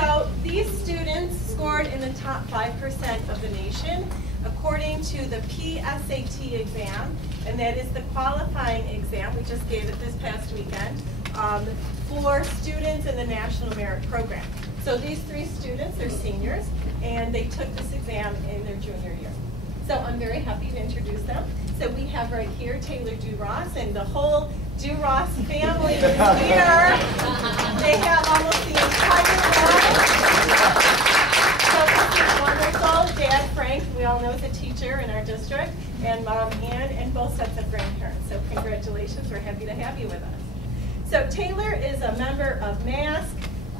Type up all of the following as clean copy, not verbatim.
So these students scored in the top 5% of the nation according to the PSAT exam, and that is the qualifying exam. We just gave it this past weekend for students in the National Merit Program. So these three students, they're seniors, and they took this exam in their junior year. So I'm very happy to introduce them. So we have right here Taylor DeRoss, and the whole DeRoss family is here. They have almost the entire row. So this is wonderful. Dad Frank, we all know, is a teacher in our district, and Mom Ann, and both sets of grandparents. So congratulations, we're happy to have you with us. So Taylor is a member of MASC,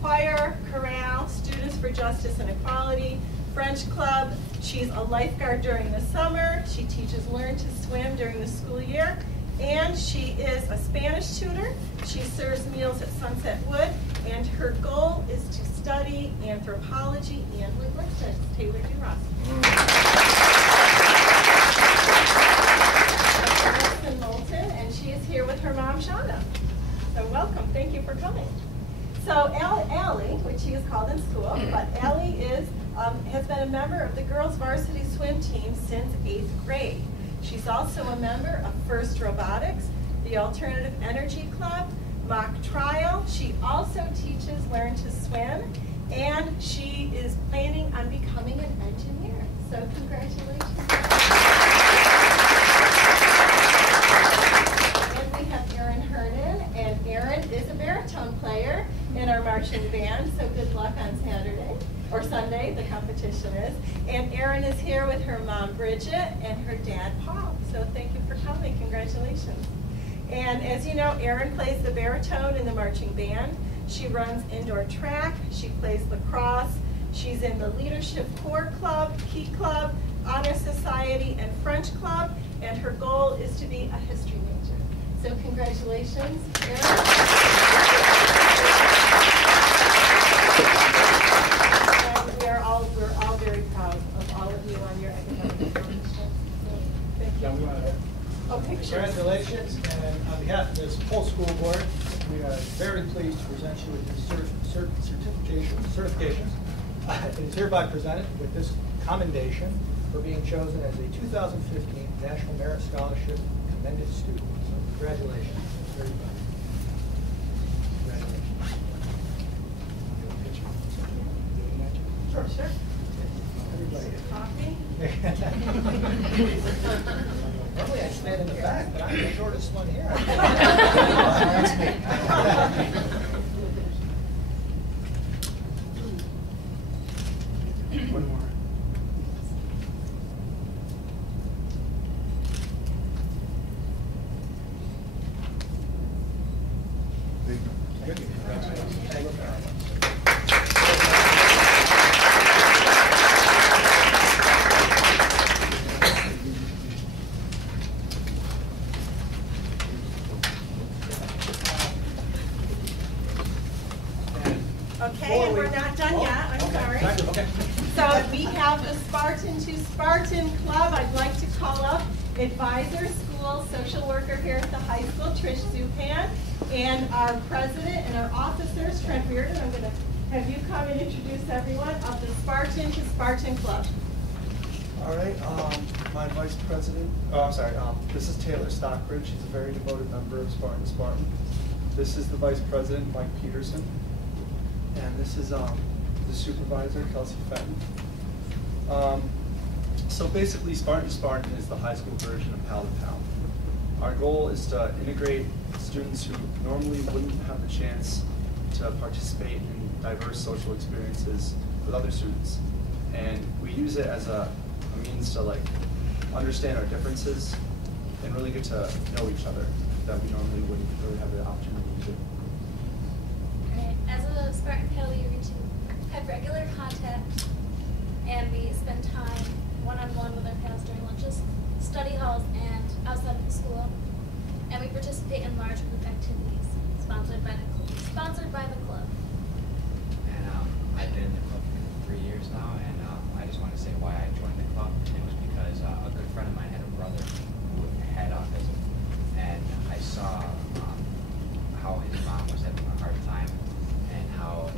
choir, chorale, Students for Justice and Equality, French Club. She's a lifeguard during the summer. She teaches Learn to Swim during the school year. And she is a Spanish tutor. She serves meals at Sunset Wood. And her goal is to study anthropology and linguistics. Taylor DeRoss. Dr. Moulton, and she is here with her mom, Shauna. So welcome. Thank you for coming. So Allie, which she is called in school, but Allie has been a member of the girls varsity swim team since 8th grade. She's also a member of First Robotics, the Alternative Energy Club, Mock Trial. She also teaches Learn to Swim, and she is planning on becoming an engineer. So congratulations. And we have Erin Hernan, and Erin is a baritone player in our marching band, so good luck on Saturday, or Sunday, the competition is. And Erin is here with her mom, Bridget, and her dad, Paul. So thank you for coming, congratulations. And as you know, Erin plays the baritone in the marching band. She runs indoor track, she plays lacrosse, she's in the Leadership Corps Club, Key Club, Honor Society, and French Club, and her goal is to be a history major. So congratulations, Erin. We're all very proud of all of you on your academic accomplishments. So, thank you. Oh, pictures. Congratulations, and on behalf of this whole school board, we are very pleased to present you with this certification. It is hereby presented with this commendation for being chosen as a 2015 National Merit Scholarship Commended Student. So congratulations. Very much. Sure. Everybody. Coffee? Normally I stand in the back, but I'm the shortest one here. One more. Okay, and we're not done yet, I'm sorry. Okay. So we have the Spartan to Spartan Club. I'd like to call up advisor, school social worker here at the high school, Trish Zupan, and our president and our officers, Trent Reardon. I'm going to have you come and introduce everyone of the Spartan to Spartan Club. All right, my vice president, this is Taylor Stockbridge. He's a very devoted member of Spartan to Spartan. This is the vice president, Mike Peterson. And this is the supervisor, Kelsey Fenton. So basically, Spartan to Spartan is the high school version of Pound to Pound. Our goal is to integrate students who normally wouldn't have the chance to participate in diverse social experiences with other students. And we use it as a means to understand our differences and really get to know each other that we normally wouldn't really have the opportunity to. As a Spartan Pal, we have regular contact, and we spend time one-on-one with our pals during lunches, study halls, and outside of the school. And we participate in large group activities sponsored by the club. And I've been in the club for 3 years now, and I just want to say why I joined the club. And it was because a good friend of mine had a brother who had autism, and I saw how his mom was having a hard time, and how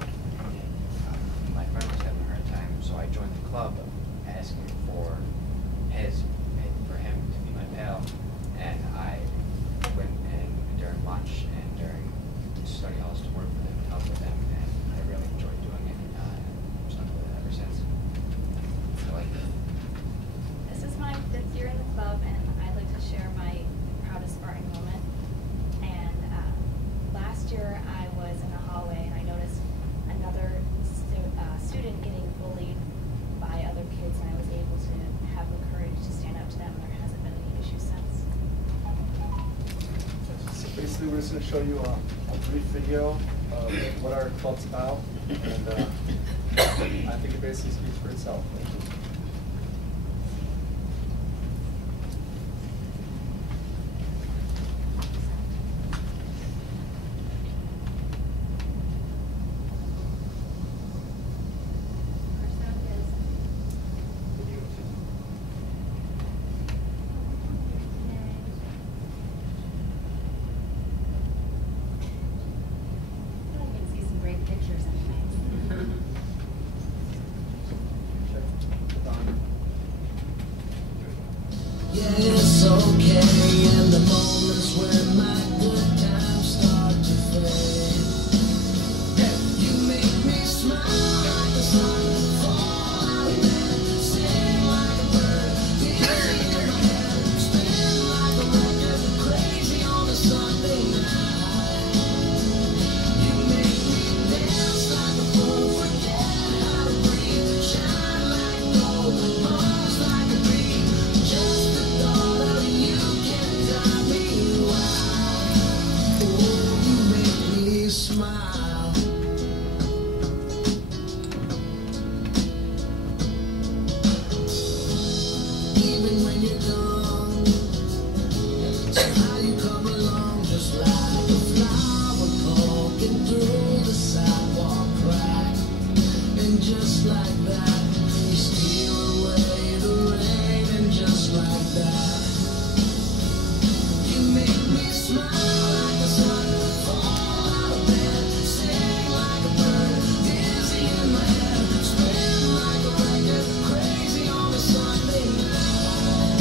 just going to show you a brief video of what our club's about, and I think it basically speaks for itself. Thank you. It's okay in the moments when my good times start to fade. You make me smile like the sun fall out of bed, sing like a bird, dizzy in my head, spin like a record, crazy on a Sunday night. You make me dance like a fool, forget how to breathe, shine like gold, buzz like a bee. Just the thought of you can drive me wild. Oh, you make me smile. Even when you're gone, somehow you come along just like a flower poking through the sidewalk crack. And just like that, you steal away the rain. And just like that, you make me smile like the sun, fall out of bed, sing like a bird, dizzy in my head, spin like a record, crazy on a Sunday night.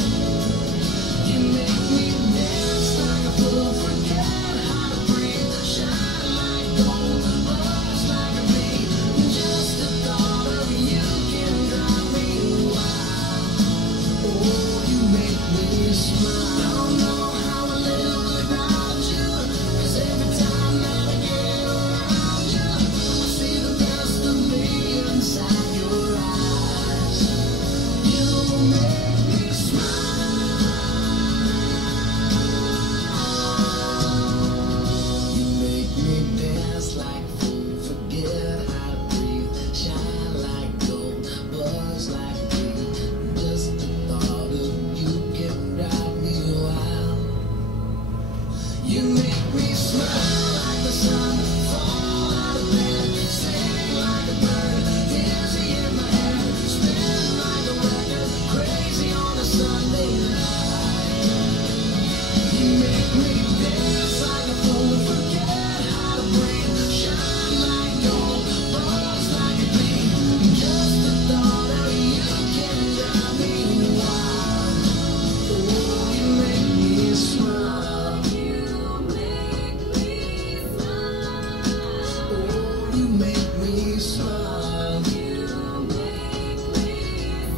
You make me dance like a fool, forget how to breathe, shine like gold, buzz like a bee. Just the thought of you can drive me wild. Oh, you make me smile. Don't know how I live without you, 'cause every time that I get around you, I see the best of me inside your eyes. You make me smile. You make me dance like a fool, forget how to breathe, shine like gold, buzz like a bee. Just the thought of you can drive me wild. You make me smile like the sun, fall out of bed, sing like a bird, dizzy in my head, spin like a record, crazy on a Sunday night. You make me dance like a fool, forget how to breathe, shine like gold, buzz like a bee. Just the thought of you can drive me wild. Oh, you make me smile. You make me smile. Oh, you make me smile. You make me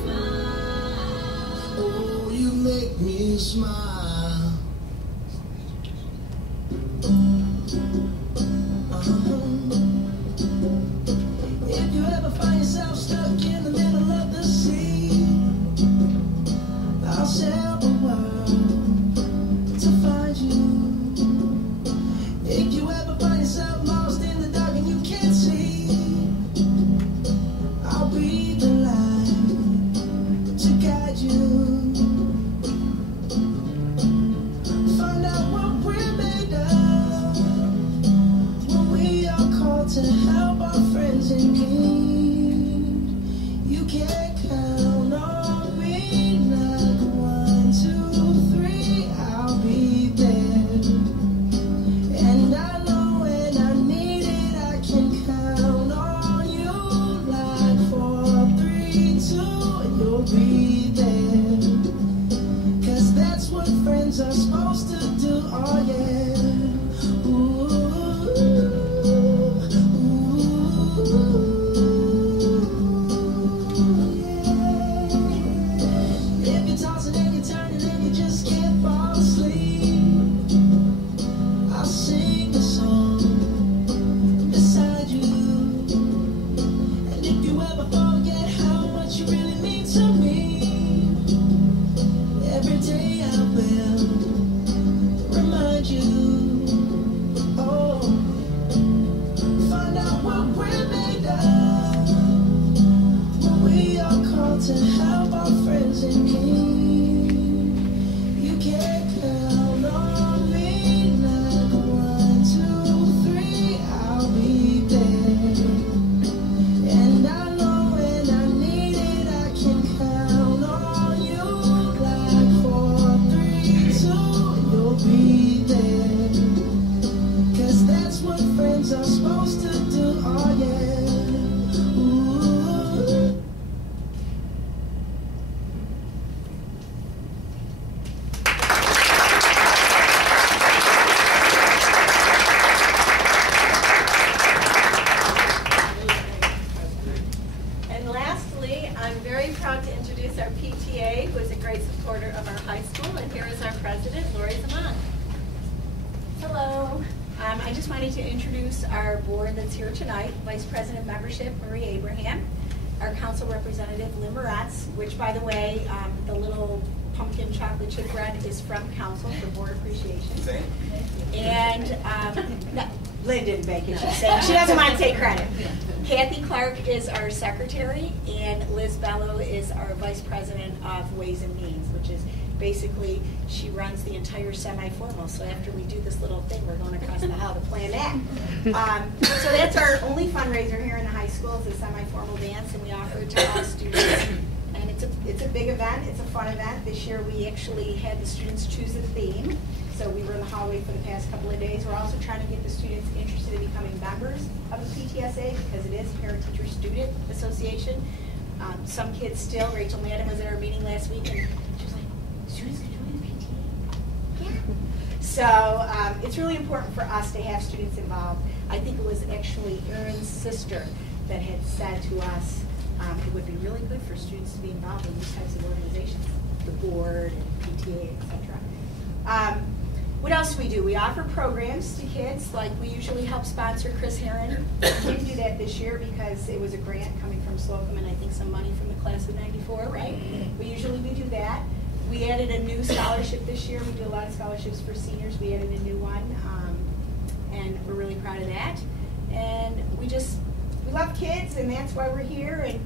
smile. Oh, you make me smile. If you ever find yourself stuck in the middle of the sea, I'll sail the world to find you. If you ever find yourself lost in the dark and you can't see, I'll be the light to guide you. Find out what we're made of when we are called to help our friends in need. You can count on me like 1, 2, 3, I'll be there. And I know when I need it, I can count on you like 4, 3, 2, and you'll be there. 'Cause that's what friends are supposed to do, oh yeah. Ooh, ooh, ooh. proud to introduce our PTA, who is a great supporter of our high school, and here is our president, Lori Zaman. Hello. I just wanted to introduce our board that's here tonight. Vice President Membership, Marie Abraham. Our council representative, Lynn Moretz, which, by the way, the little pumpkin chocolate chip bread is from council for board appreciation. Thank you. And no, Lynn didn't make it. She doesn't want to take credit. Kathy Clark is our secretary, and Liz Bello is our vice president of Ways and Means, which is basically she runs the entire semi-formal. So after we do this little thing, we're going across the hall to plan that. So that's our only fundraiser here in the high school is a semi-formal dance, and we offer it to all students. And it's a big event. It's a fun event. This year we actually had the students choose a theme. So we were in the hallway for the past couple of days. We're also trying to get the students interested in becoming members of the PTSA because it is Parent Teacher Student Association. Some kids still, Rachel Madden was at our meeting last week and she was like, students can join the PTA? Yeah. So it's really important for us to have students involved. I think it was actually Erin's sister that had said to us, it would be really good for students to be involved in these types of organizations, the board and PTA, etc. What else do? We offer programs to kids, like we usually help sponsor Chris Herron. We didn't do that this year because it was a grant coming from Slocum and I think some money from the class of '94, right? But usually we do that. We added a new scholarship this year. We do a lot of scholarships for seniors. We added a new one, and we're really proud of that. And we love kids, and that's why we're here, and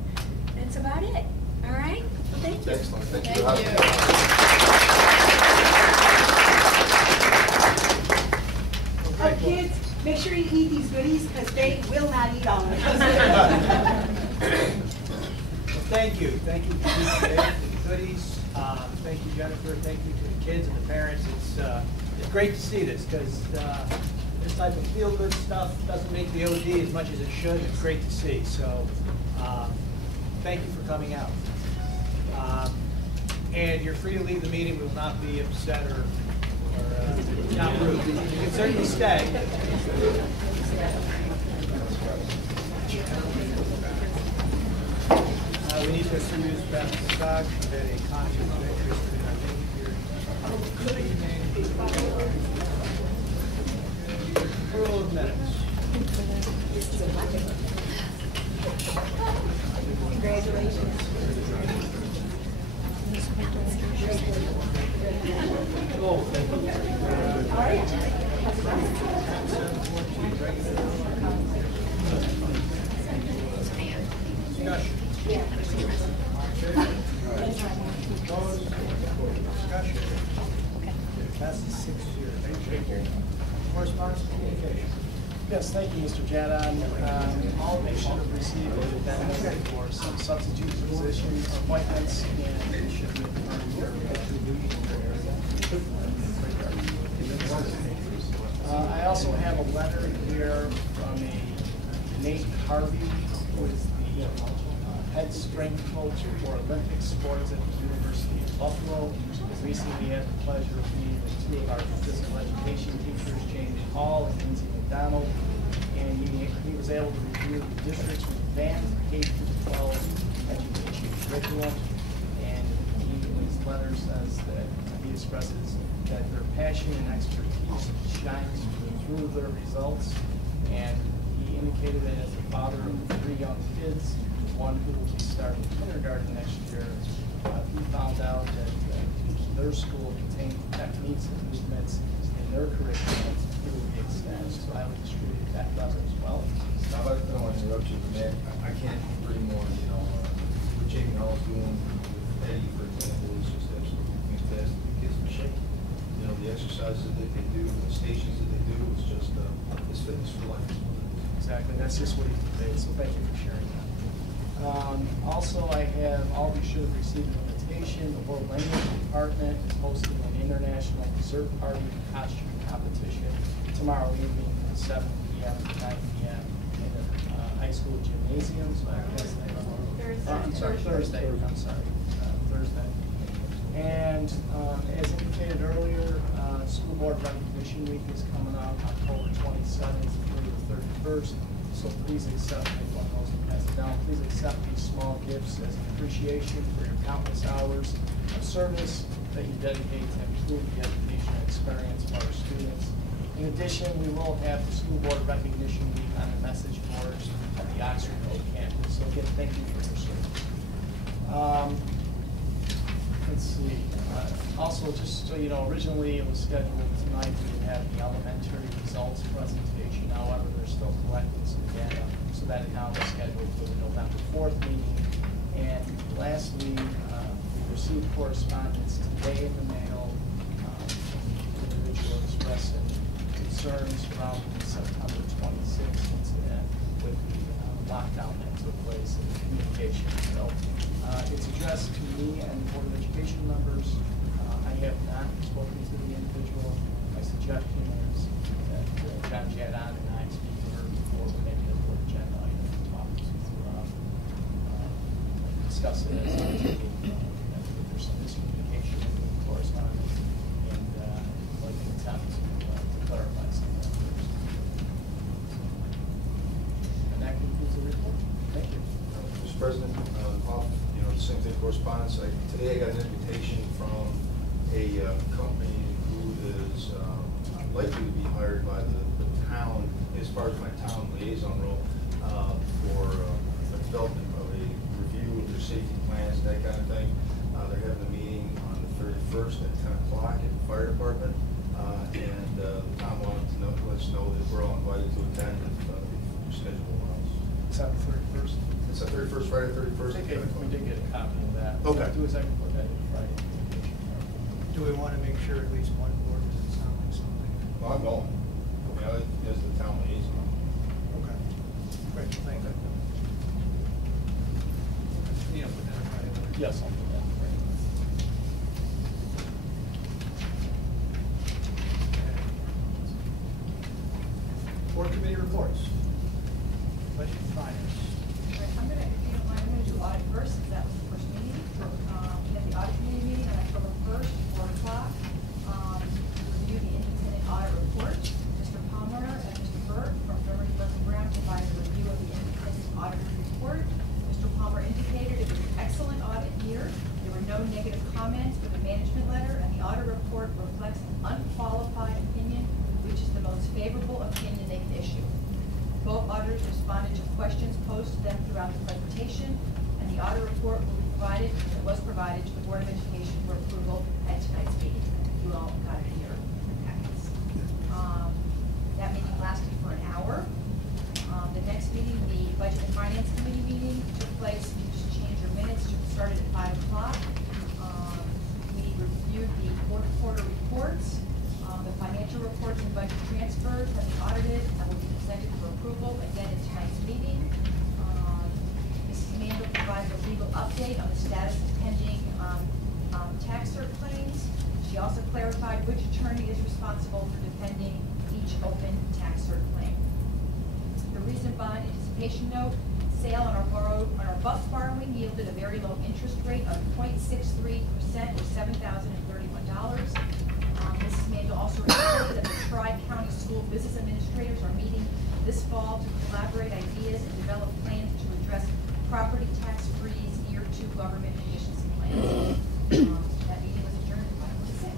that's about it. All right? Well, thank you. Excellent. Thank you. Kids, make sure you eat these goodies because they will not eat all of them. Well, thank you. Thank you for the goodies. Thank you, Jennifer. Thank you to the kids and the parents. It's great to see this because this type of feel-good stuff doesn't make the OD as much as it should. It's great to see. So thank you for coming out. And you're free to leave the meeting. We will not be upset or not rude. You can certainly stay. We need to introduce Beth Stock. She had a conflict of interest in our meeting here. Approval of minutes. Congratulations. Oh, thank you. All right. Discussion. Yeah. Opposed? Discussion. Passes 6-0. Correspondence and communication. Yes, thank you, Mr. Jadon. All of you should have received an addendum for some substitute position appointments, and it should be I also have a letter here from a Nate Harvey, who is the head strength coach for Olympic sports at the University of Buffalo. Recently had the pleasure of meeting with two of our physical education teachers, James Hall and Lindsay McDonald, and he was able to review the district's advanced K-12 education curriculum, and he, in his letter, says that he expresses that their passion and expertise shines through their results, and he indicated that as a father of 3 young kids, one who will be starting kindergarten next year, he found out that their school contained techniques and movements in their curriculum through the extent. So I would distribute that letter as well. I don't want to interrupt you, but man, I can't agree more. You know, what Jamie Hall's doing with Eddie, for example, is just absolutely fantastic. It gets them shape. You know, the exercises that they do, the stations that they do, it's just it's fitness for life. Exactly. That's just what he did. So thank you for sharing that. Also, I have, all of you should have received an invitation. The World Language Department is hosting an international dessert party and costume competition tomorrow evening from 7 p.m. to 9 p.m. in the high school gymnasium. So I guess Thursday. I'm sorry, Thursday. And as indicated earlier, School Board Recognition Week is coming up October 27th through the 31st. So please accept, if one of those pass it down, please accept accept these small gifts as an appreciation for your countless hours of service that you dedicate to improve the educational experience for our students. In addition, we will have the school board recognition week on the message boards at the Oxford Road campus. So again, thank you for your service. Let's see. Also, just so you know, originally it was scheduled tonight we would have the elementary results presentation. However, they're still collecting some data, so that is now scheduled for the November 4th meeting. And lastly, we received correspondence today in the mail from an individual expressing concerns around the September 26th incident with the lockdown that took place and the communication. So it's addressed to me and the Board of Education members. I have not spoken to the individual. My suggestion is that John Jadon and I speak to her before we make the board agenda item and talk to discuss it as a meeting. If there's some miscommunication in the correspondence, and like an attempt to clarify some of that first. And that concludes the report. Thank you. Mr. President, the same thing, correspondence. Today I got an invitation from a company who is likely to be hired by the town as far as my town liaison role for the development of a review of their safety plans, that kind of thing. They're having a meeting on the 31st at 10 o'clock at the fire department, and the town wanted to let us know that we're all invited to attend if your schedule allows. It's on the 31st. It's the 31st, Friday, 31st. We did get a copy of that. Okay. What I'll do is I can put that in Friday. Do we want to make sure at least one board, does it sound like something? Well, I'm going. As the town liaison. Okay. Great, thank you. Neil, put that in Friday. Yes, I'll put that in Friday. Board committee reports. Budget and finance. I'm going to, if you don't mind, I'm going to do audit first, since that was the first meeting. We had the audit committee meeting on October 1st, 4 o'clock. Review the independent audit report. Mr. Palmer and Mr. Burt from Germany Burton Brown provided a review of the independent auditor report. Mr. Palmer indicated it was an excellent audit year. There were no negative comments for the management letter, and the audit report reflects an unqualified opinion, which is the most favorable opinion they can issue. Both auditors responded to questions posed to them throughout the presentation, and the audit report was provided to the Board of Education for approval at tonight's meeting. You all got it here in your packets. That meeting lasted for an hour. The next meeting, the Budget and Finance Committee meeting, took place. You just change your minutes. It started at 5 o'clock. We reviewed the fourth quarter reports. The financial reports and budget transfers have been audited and will be presented for approval again at tonight's meeting. Mrs. Mandel provided a legal update on the status of pending tax cert claims. She also clarified which attorney is responsible for defending each open tax cert claim. The recent bond anticipation note sale on our bus borrowing yielded a very low interest rate of 0.63% or $7,031. Mrs. Mandel also reported that the Tri-County School Business Administrators are meeting this fall to collaborate ideas and develop plans to address property tax freeze year 2 government efficiency plans. That meeting was adjourned at 5:06.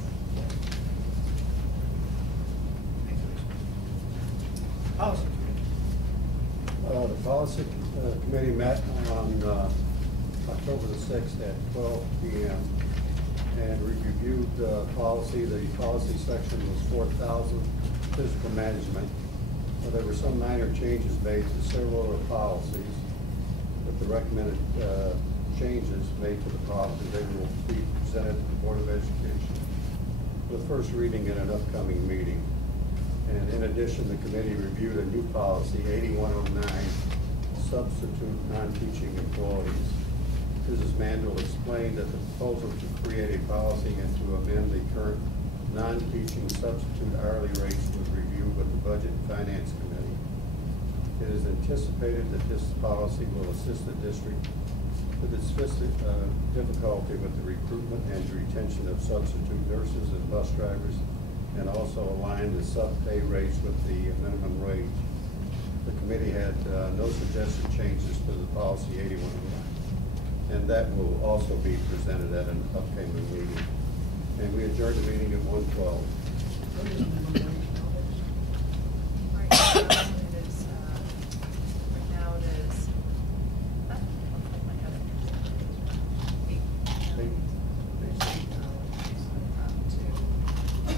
Policy committee. The policy committee met on October the 6th at 12 p.m. and we reviewed the policy. The policy section was 4,000, physical management. There were some minor changes made to several of the policies, but the recommended changes made to the policy, they will be presented to the Board of Education for the first reading in an upcoming meeting. And in addition, the committee reviewed a new policy, 8109, substitute non-teaching employees. Mrs. Mandel explained that the proposal to create a policy and to amend the current non-teaching substitute hourly rates was reviewed with the Budget and Finance Committee. It is anticipated that this policy will assist the district with its difficulty with the recruitment and retention of substitute nurses and bus drivers, and also align the sub-pay rates with the minimum wage. The committee had no suggested changes to the policy 8109. And that will also be presented at an upcoming meeting. And we adjourned the meeting at 1:12. Right now it is, right now it is, oh my God, $8.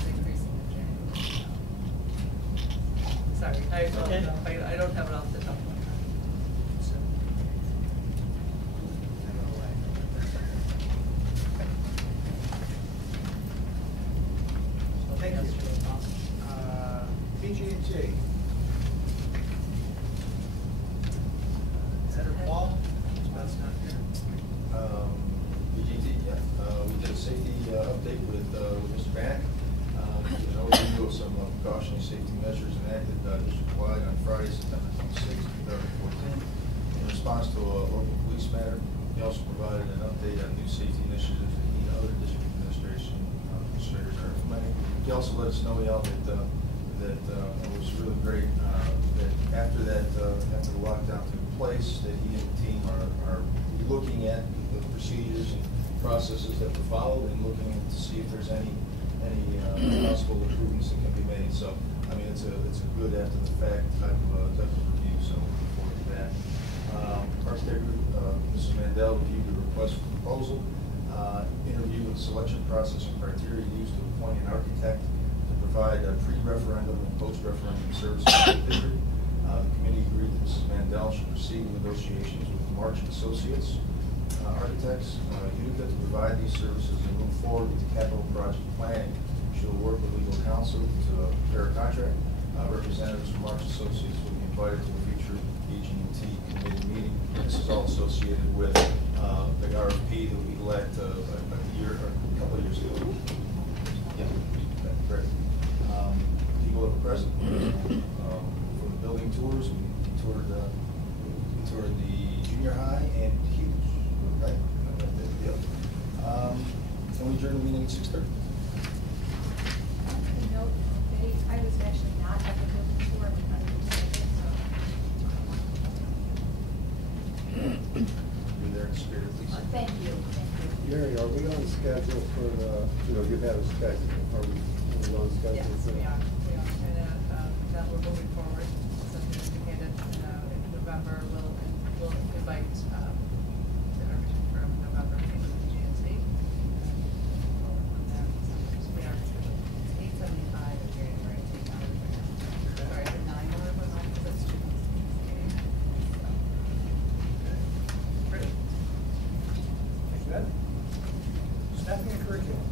Increasing in January. Sorry, I don't have it off the top of my head. Thank you. BG&T. Senator Paul? That's not here. BGT, yeah. We did a safety update with Mr. Bannock. An overview of some precautionary safety measures enacted district-wide on Friday, September 26, 2014. In response to a local police matter, he also provided an update on new safety initiatives that he and other district administrators are implementing. He also let us know, that it was really great that after the lockdown took place, that he and the team are looking at the procedures and processes that were followed and looking to see if there's any possible improvements that can be made. So, I mean, it's a good after the fact type of review. So, looking forward to that. Architect Mrs. Mandel reviewed the request for proposal, interview and selection process and criteria used to appoint an architect to provide pre-referendum and post-referendum services to the district. The committee agreed that Mrs. Mandel should proceed with negotiations with March Associates Architects, Utica, to provide these services and move forward with the capital project planning. She'll work with legal counsel to prepare a contract. Representatives from March Associates will be invited to a future BG&T committee meeting. This is all associated with the RFP that we let a couple of years ago. Yeah, correct. People that were present for the building tours. We toured the junior high and huge, right? Yep. And we adjourned the meeting at 6:30. Note, I was actually not at the building tour, but I was You're there in spirit, please. thank you. Mary, are we on schedule for the, you have a schedule, are we on schedule? Yes, for we that? are, and that we're moving forward, something indicated in November, we'll invite everything from November to GNC. We are scheduled, it's 8:75 in January, sorry, the 9 or whatever, because that's 2 months. Great. Thank you, Ed. Staffing and curriculum.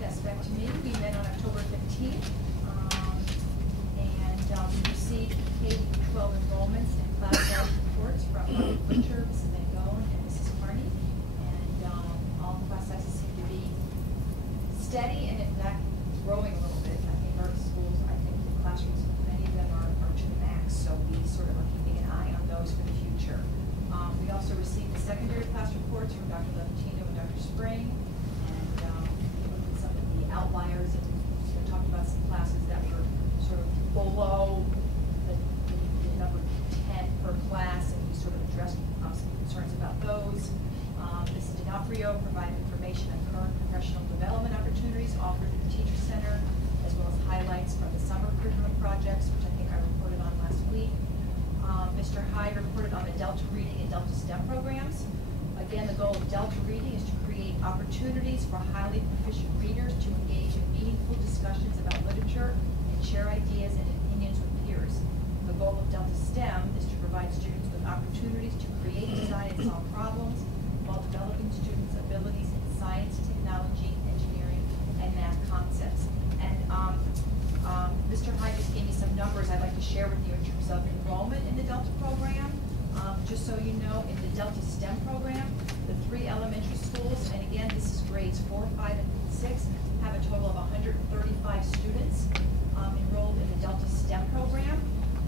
Yes, back to me. We met on October 15th, and we received K-12 enrollments and class size reports from Butcher, Mrs. Mangone, and Mrs. Carney. And all the class sizes seem to be steady and in fact growing a little bit. I think our schools, the classrooms, many of them are to the max, so we sort of are keeping an eye on those for the future. We also received the secondary class reports from Dr. Levantino and Dr. Spring. Looked at some of the outliers and talked about some classes that were sort of below the number 10 per class, and we sort of addressed some concerns about those. Mrs. D'Onofrio provided information on current professional development opportunities offered at the Teacher Center, as well as highlights from the summer curriculum projects, which I think I reported on last week. Mr. Hyde reported on the Delta Reading and Delta STEM programs. Again, the goal of Delta Reading is to create opportunities for highly proficient readers to engage in meaningful discussions about literature and share ideas and opinions with peers. The goal of Delta STEM is to provide students with opportunities to create, design, and solve problems while developing students' abilities in science, technology, engineering, and math concepts. And Mr. Hyde just gave me some numbers I'd like to share with you in terms of enrollment in the Delta program. Just so you know, in the Delta STEM program, the 3 elementary schools, and again, this is grades 4, 5, and 6, have a total of 135 students enrolled in the Delta STEM program.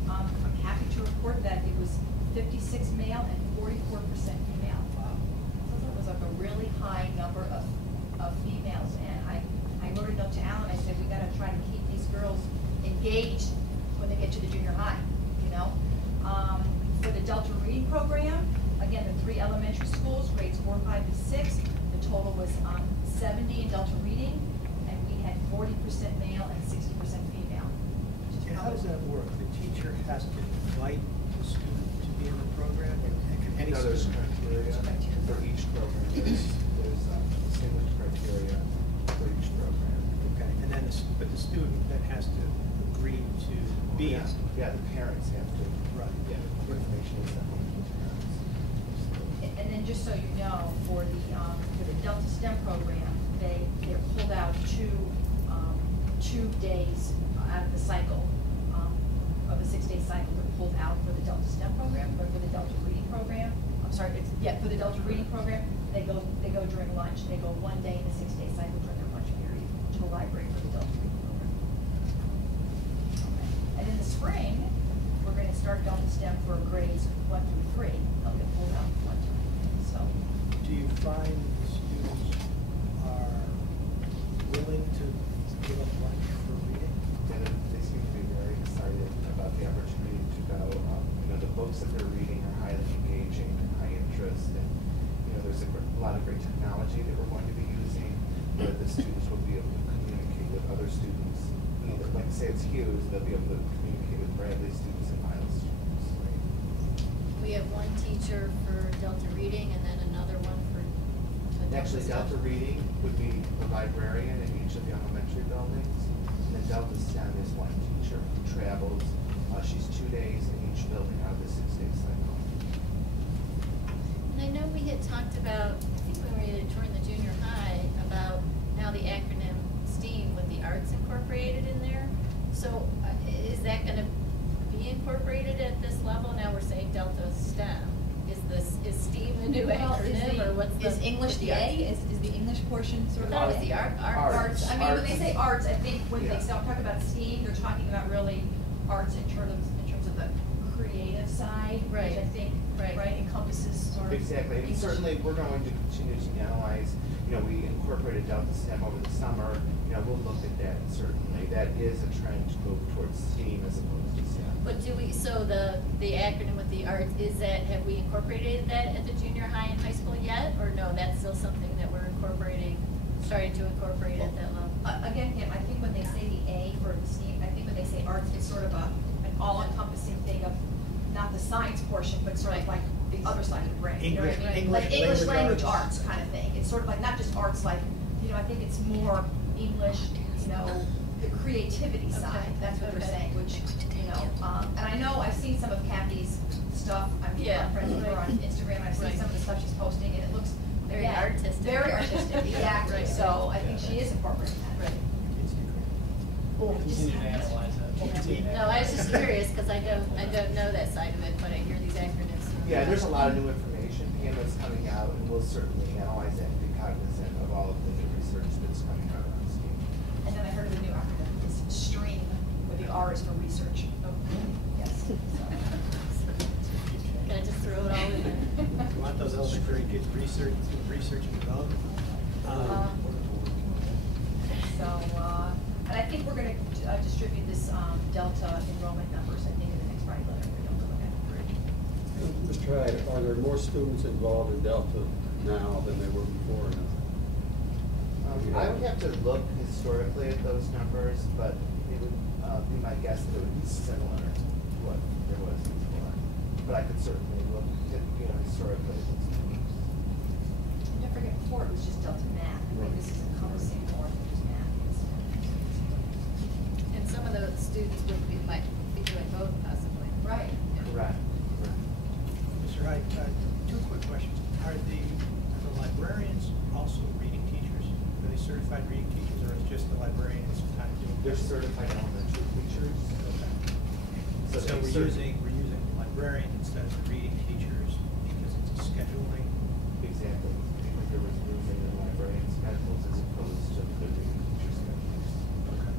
I'm happy to report that it was 56 male and 44% female. Wow. So that was like a really high number of females, and I wrote a note to Alan. I said, we got to try to keep these girls engaged when they get to the junior high, you know? For the Delta Reading Program, again, the 3 elementary schools, grades 4, 5, and 6, the total was 70 in Delta Reading, and we had 40% male and 60% female. And how does that work? The teacher has to invite the student to be in the program, or can any No, there's student? criteria for each program. There's distinguished criteria for each program. Okay, and then, but the student then has to agree to be in. Yeah, the parents have to. Right. Yeah, the information is sent home to the parents. And then just so you know, for the Delta STEM program, they're pulled out 2 days out of the cycle, of the 6-day cycle. They're pulled out for the Delta STEM program, but for the Delta Reading program, for the Delta Reading program, they go during lunch. They go 1 day in the 6-day cycle during their lunch period to the library for the Delta Reading program. Okay. And in the spring, we're going to start Delta STEM for grades 1 through 3. They'll get pulled out 1 time. So, Do you find the students are willing to give up lunch for reading? And they seem to be very excited about the opportunity to go. The books that they're reading are highly engaging and high interest, and there's a lot of great technology that we're going to be using, where the students will be able to communicate with other students. Like say it's Hughes, they'll be able to communicate with Bradley students and Miles students. We have 1 teacher for Delta Reading and then another one for the Actually, Delta Reading would be the librarian in each of the elementary buildings, and then Delta STEM is 1 teacher who travels. She's 2 days in each building out of the 6-day cycle. And I know we had talked about, I think when we were touring the junior high, about now the acronym STEAM with the arts incorporated in there. So is that going to be incorporated at this level? Now we're saying Delta STEM. Is STEAM the new acronym, or what's the? Is English the A? Is the English portion sort of? That was the arts. I mean, when they say arts, I think when Yeah. they talk about STEAM, they're talking about really arts in terms of the creative side, Right. which I think encompasses sort of. Exactly, and English. certainly we're going to continue to analyze, we incorporated Delta STEM over the summer, we'll look at that certainly. That is a trend to move towards STEAM as opposed to STEM. But do we, so the acronym with the arts, have we incorporated that at the junior high and high school yet? Or no, that's still something that we're starting to incorporate at that level? Again, Kim, I think when they say the A for the STEAM, I think when they say arts, it's sort of an all-encompassing thing of not the science portion, but sort of like the other side of the brain. You know what I mean? Like English language arts kind of thing. It's sort of like not just arts, like, I think it's more English, the creativity side. That's what they're saying, which, and I know I've seen some of Kathy's stuff. I'm friends with her on Instagram. I've seen some of the stuff she's posting, and it looks Very artistic. Very artistic, exactly. Right. So I think she is incorporating that. Right. We'll continue to analyze that. We'll continue to No, I was analyze just that. curious, because I don't know that side of it, but I hear these acronyms. Yeah, there's a lot of new information, Pam, that's coming out, and we'll certainly analyze that and be cognizant of all of the new research that's coming out on STEAM. And then I heard of the new acronym, is STREAM, where the R is for research. Yes. So. Can I just throw it all in there? You want those elementary kids research and development? And I think we're going to distribute this Delta enrollment numbers, I think, in the next Friday letter. We don't look at it. Mr. Hyde, are there more students involved in Delta now than there were before? I would have to look historically at those numbers, but it would be my guess that it would be similar to what there was before. But I could certainly look at, historically at those numbers. Don't forget, before it was just Delta Math. I think this is encompassing more than just math. And some of those students might be doing both possibly. Right. Correct. Mr. Hyde, 2 quick questions. Are the librarians also reading teachers? Are they certified reading teachers, or is just the librarians sometimes doing? They're certified elementary teachers. Okay. So we're using librarians instead of the reading teachers because it's a scheduling. Exactly. Because there was using the librarian schedules as opposed to the reading teacher schedules. Okay.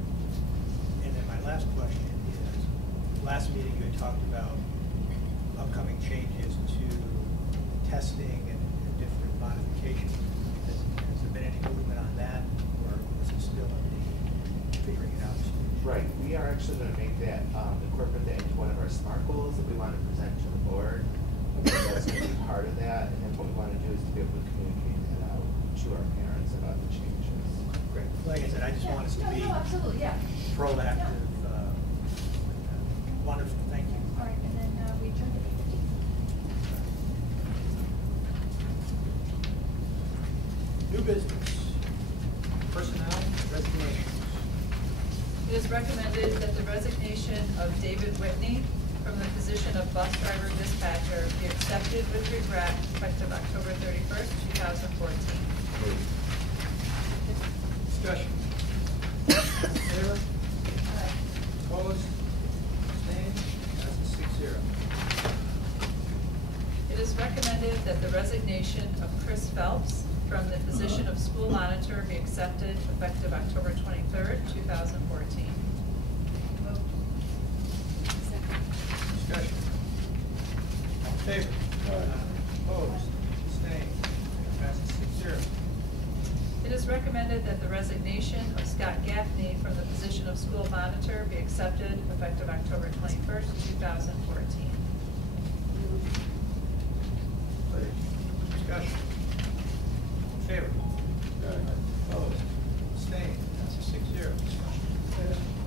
And then my last question is, last meeting you had talked about upcoming changes to testing and different modifications. Has there been any movement on that, or is it still in the figuring it out stage? Right. We we are actually going to make that, incorporate that into one of our SMART goals that we want to present to the board. That's going to be part of that, and then what we want to do is to be able to communicate that out to our parents about the changes. Great. Like I said, I just want us to be Absolutely, yeah. proactive. Wonderful, thank you. All right, and then we adjourn to 8:15. New business. Personnel resignations. It is recommended that the resignation of David Whitney from the position of bus driver dispatcher be accepted with regret effective October 31st, 2014. Discussion. All in favor? Opposed? Abstained? Passes 6-0. It is recommended that the resignation of Chris Phelps from the position of school monitor be accepted effective October 23rd, 2014. Discussion. All in favor? Opposed? Abstained? Passes 6-0. It is recommended that the resignation of Scott Gaffney from the position of school monitor be accepted effective October 21st, 2014. Discussion. All in favor? Opposed? Abstained? Passes 6-0.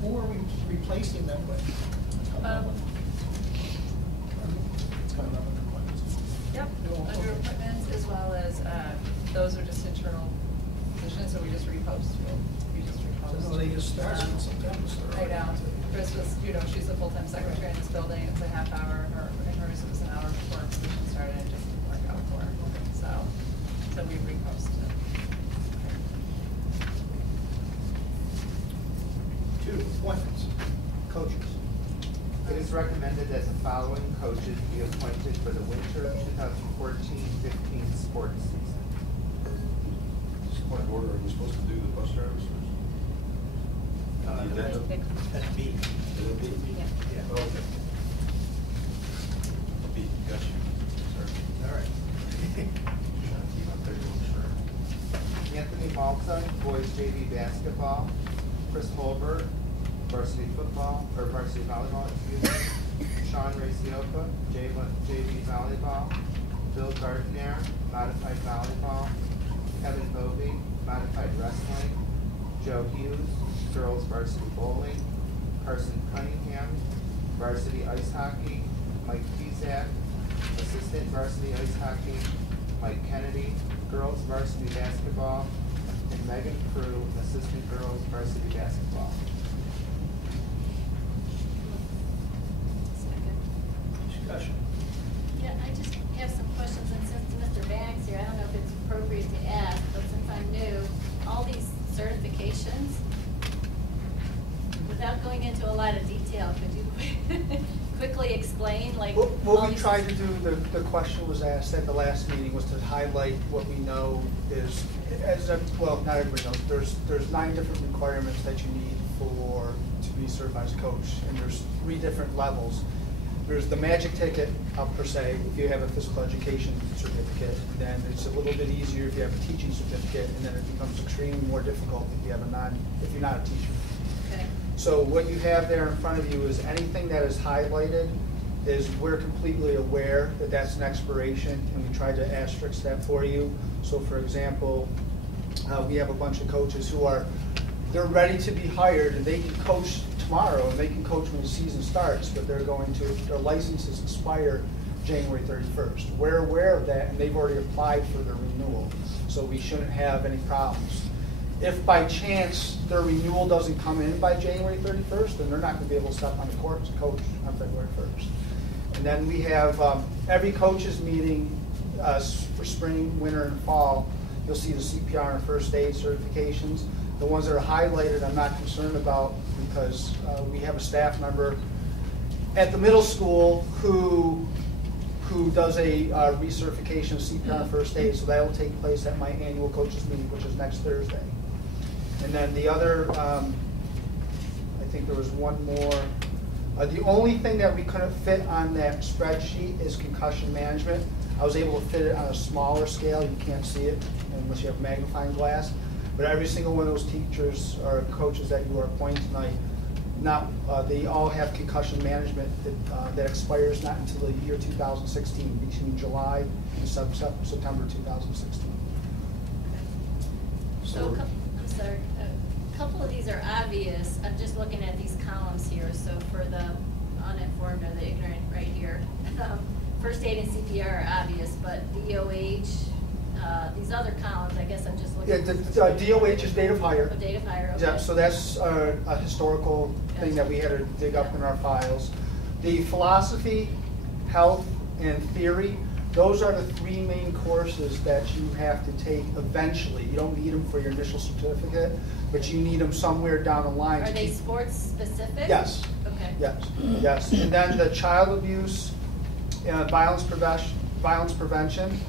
Who are we replacing them with? It's coming up under appointments. Yep, under appointments as well as, those are just internal positions, so we just repost. We just repost. So they just started in September. Right now, Chris was, she's a full-time secretary in this building, it's a half hour, and hers was an hour before her position started, and it just didn't work out for her. So we reposted it. 2, appointments. Coaches. It is recommended that the following coaches be appointed for the winter 2014-15 sports season. Point of order, are we supposed to do the bus drivers first? The addendum? That's B. It'll be? Yeah. Oh, okay. B, got you. Sorry. All right. Trying to keep up there, sure. Anthony Malta, boys JV basketball. Chris Holbert, varsity football, or varsity volleyball, excuse me. Sean Raciopa, JV volleyball. Bill Gardner, modified volleyball. Kevin Bovey, modified wrestling. Joe Hughes, girls varsity bowling. Carson Cunningham, varsity ice hockey. Mike Pizak, assistant varsity ice hockey. Mike Kennedy, girls varsity basketball. And Megan Crew, assistant girls varsity basketball. Discussion. Yeah, I just have some questions, and since Mr. Banks here, I don't know if it's appropriate to ask, but since I'm new, all these certifications, without going into a lot of detail, could you quickly explain, like? all What we these- tried to do, the question was asked at the last meeting, was to highlight what we know is, well, not everybody knows, there's 9 different requirements that you need to be certified as a coach, and there's 3 different levels. There's the magic ticket, per se, if you have a physical education certificate, then it's a little bit easier if you have a teaching certificate, and then it becomes extremely more difficult if you're not a teacher. Okay. So what you have there in front of you is anything that is highlighted is we're completely aware that that's an expiration, and we tried to asterisk that for you. So for example, we have a bunch of coaches who they're ready to be hired, and they can coach tomorrow, and they can coach when the season starts, but their licenses expire January 31st. We're aware of that, and they've already applied for their renewal, so we shouldn't have any problems. If by chance their renewal doesn't come in by January 31st, then they're not going to be able to step on the court as a coach on February 1st. And then we have every coaches meeting for spring, winter, and fall. You'll see the CPR and first aid certifications. The ones that are highlighted, I'm not concerned about, because we have a staff member at the middle school who does a recertification of CPR and first aid, so that will take place at my annual coaches meeting, which is next Thursday. And then the other, I think there was one more. The only thing that we couldn't fit on that spreadsheet is concussion management. I was able to fit it on a smaller scale. You can't see it unless you have a magnifying glass. But every single one of those teachers or coaches that you are appointing tonight They all have concussion management that expires not until the year 2016, between July and September 2016. So, I'm sorry, a couple of these are obvious. I'm just looking at these columns here. So for the uninformed or the ignorant right here, first aid and CPR are obvious, but DOH, these other columns, I guess I'm just looking at. Yeah, DOH is date of hire. Oh, date of hire, okay. Yeah, so that's a historical thing that we had to dig up in our files. The philosophy, health, and theory, those are the three main courses that you have to take eventually. You don't need them for your initial certificate, but you need them somewhere down the line. Are they sports specific? Yes. Okay. Yes, yes. And then the child abuse, violence prevention,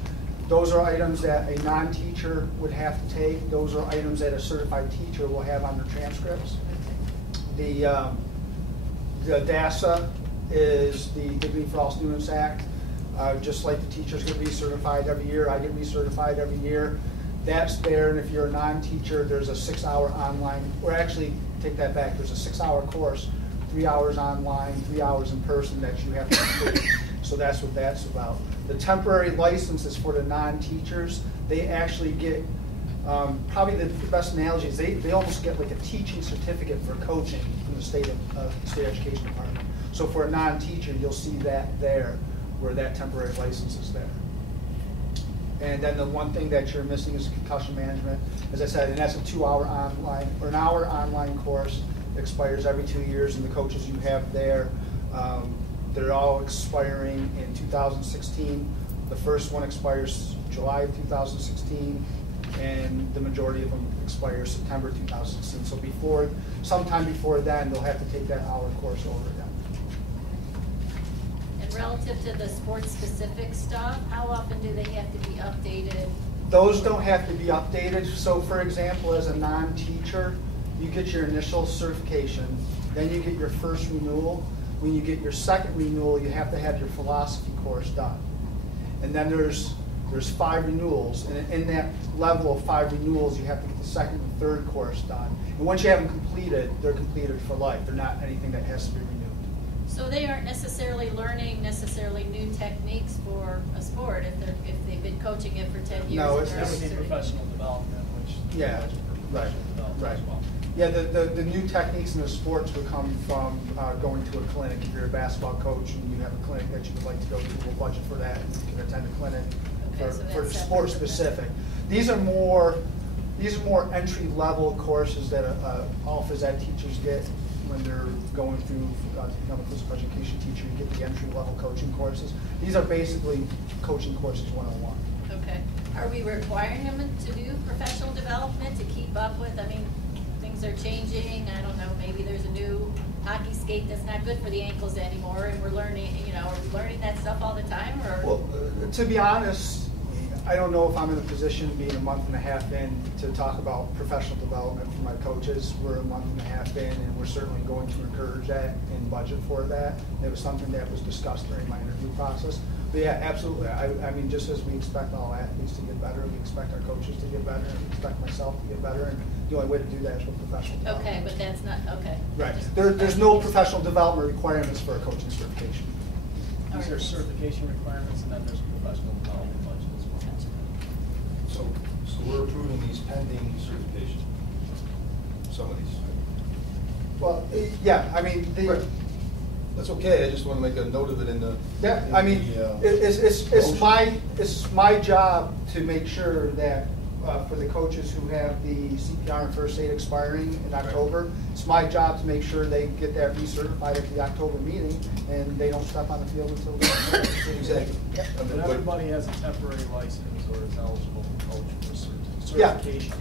those are items that a non-teacher would have to take. Those are items that a certified teacher will have on their transcripts. The DASA is the Dignity for All Students Act. Just like the teachers get recertified every year, I get recertified every year. That's there, and if you're a non-teacher, there's a 6-hour online, or actually, take that back, there's a 6-hour course, 3 hours online, 3 hours in person that you have to complete. So that's what that's about. The temporary licenses for the non-teachers, they actually get, probably the best analogy is they almost get like a teaching certificate for coaching from the state education department. So for a non-teacher, you'll see that there, where that temporary license is there. And then the one thing that you're missing is concussion management. As I said, and that's a 2-hour online, or an hour online course, expires every 2 years, and the coaches you have there, they're all expiring in 2016. The first one expires July of 2016, and the majority of them expire September 2016. So sometime before then, they'll have to take that hour course over again. And relative to the sports-specific stuff, how often do they have to be updated? Those don't have to be updated. So for example, as a non-teacher, you get your initial certification, then you get your first renewal. When you get your second renewal, you have to have your philosophy course done. And then there's 5 renewals, and in that level of 5 renewals, you have to get the second and third course done. And once you have them completed, they're completed for life. They're not anything that has to be renewed. So they aren't necessarily learning new techniques for a sport if they've been coaching it for 10 years. No, it's that would be professional development, which yeah, right, right. As well. Yeah, the new techniques in the sports would come from going to a clinic. If you're a basketball coach and you have a clinic that you would like to go to, we'll budget for that, and you can attend a clinic for sport specific. These are more entry level courses that all phys ed teachers get when they're going through to become a physical education teacher. You get the entry level coaching courses. These are basically coaching courses 101. Okay. Are we requiring them to do professional development to keep up with? I mean, things are changing. I don't know. Maybe there's a new hockey skate that's not good for the ankles anymore, and we're learning. Are we learning that stuff all the time? Or well, to be honest, I don't know if I'm in a position, being a month and a half in, to talk about professional development for my coaches. We're a month and a half in, and we're certainly going to encourage that and budget for that. It was something that was discussed during my interview process. But yeah, absolutely. I mean, just as we expect all athletes to get better, we expect our coaches to get better, and we expect myself to get better, and the only way to do that is with professional development. Okay, but that's not, okay. Right. There's no professional development requirements for a coaching certification. These are certification requirements, and then there's professional development budget as well. So we're approving these pending certification, some of these. Well, yeah, I mean, Right. That's okay, I just want to make a note of it in the. yeah, I mean, it's my job to make sure that for the coaches who have the CPR and first aid expiring in October, it's my job to make sure they get that recertified at the October meeting, and they don't step on the field until then. Exactly. And everybody has a temporary license or is eligible to coach for certification.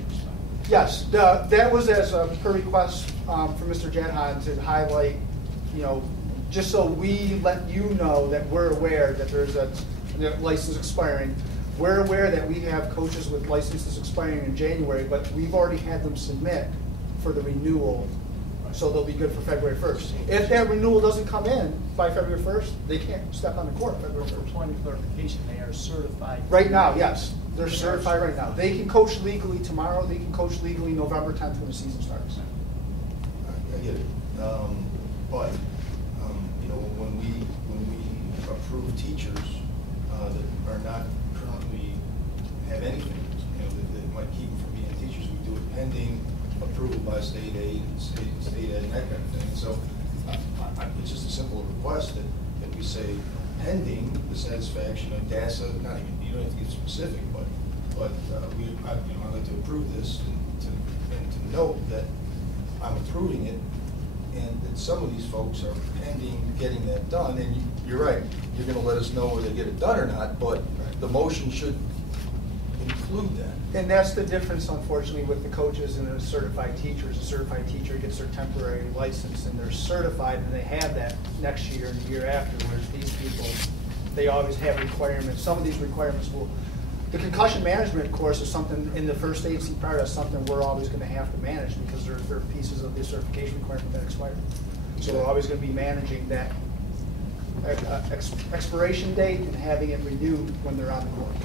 Yes, that was as per request from Mr. Janhan to highlight, just so we let you know that we're aware that there's a license expiring. We're aware that we have coaches with licenses expiring in January, but we've already had them submit for the renewal, so they'll be good for February 1st. If that renewal doesn't come in by February 1st, they can't step on the court February 1st. For point of clarification, they are certified. Right now, yes. They're certified right now. They can coach legally tomorrow. They can coach legally November 10th when the season starts. I get it. But you know, when we approve teachers that are not currently have anything, you know, that might keep them from being teachers, we do it pending approval by state aid and that kind of thing. So it's just a simple request that we say pending the satisfaction of DASA. Not even, you don't have to get specific, but I'd like to approve this and to note that I'm approving it, and that some of these folks are pending getting that done. And you're right, you're going to let us know whether they get it done or not, but the motion should include that. And that's the difference, unfortunately, with the coaches and the certified teachers. A certified teacher gets their temporary license and they're certified and they have that next year and the year after, whereas these people, they always have requirements. Some of these requirements will, the concussion management course is something in the first aid part is something we're always going to have to manage because there are pieces of the certification requirement that expire. So we're always going to be managing that expiration date and having it renewed when they're on the course.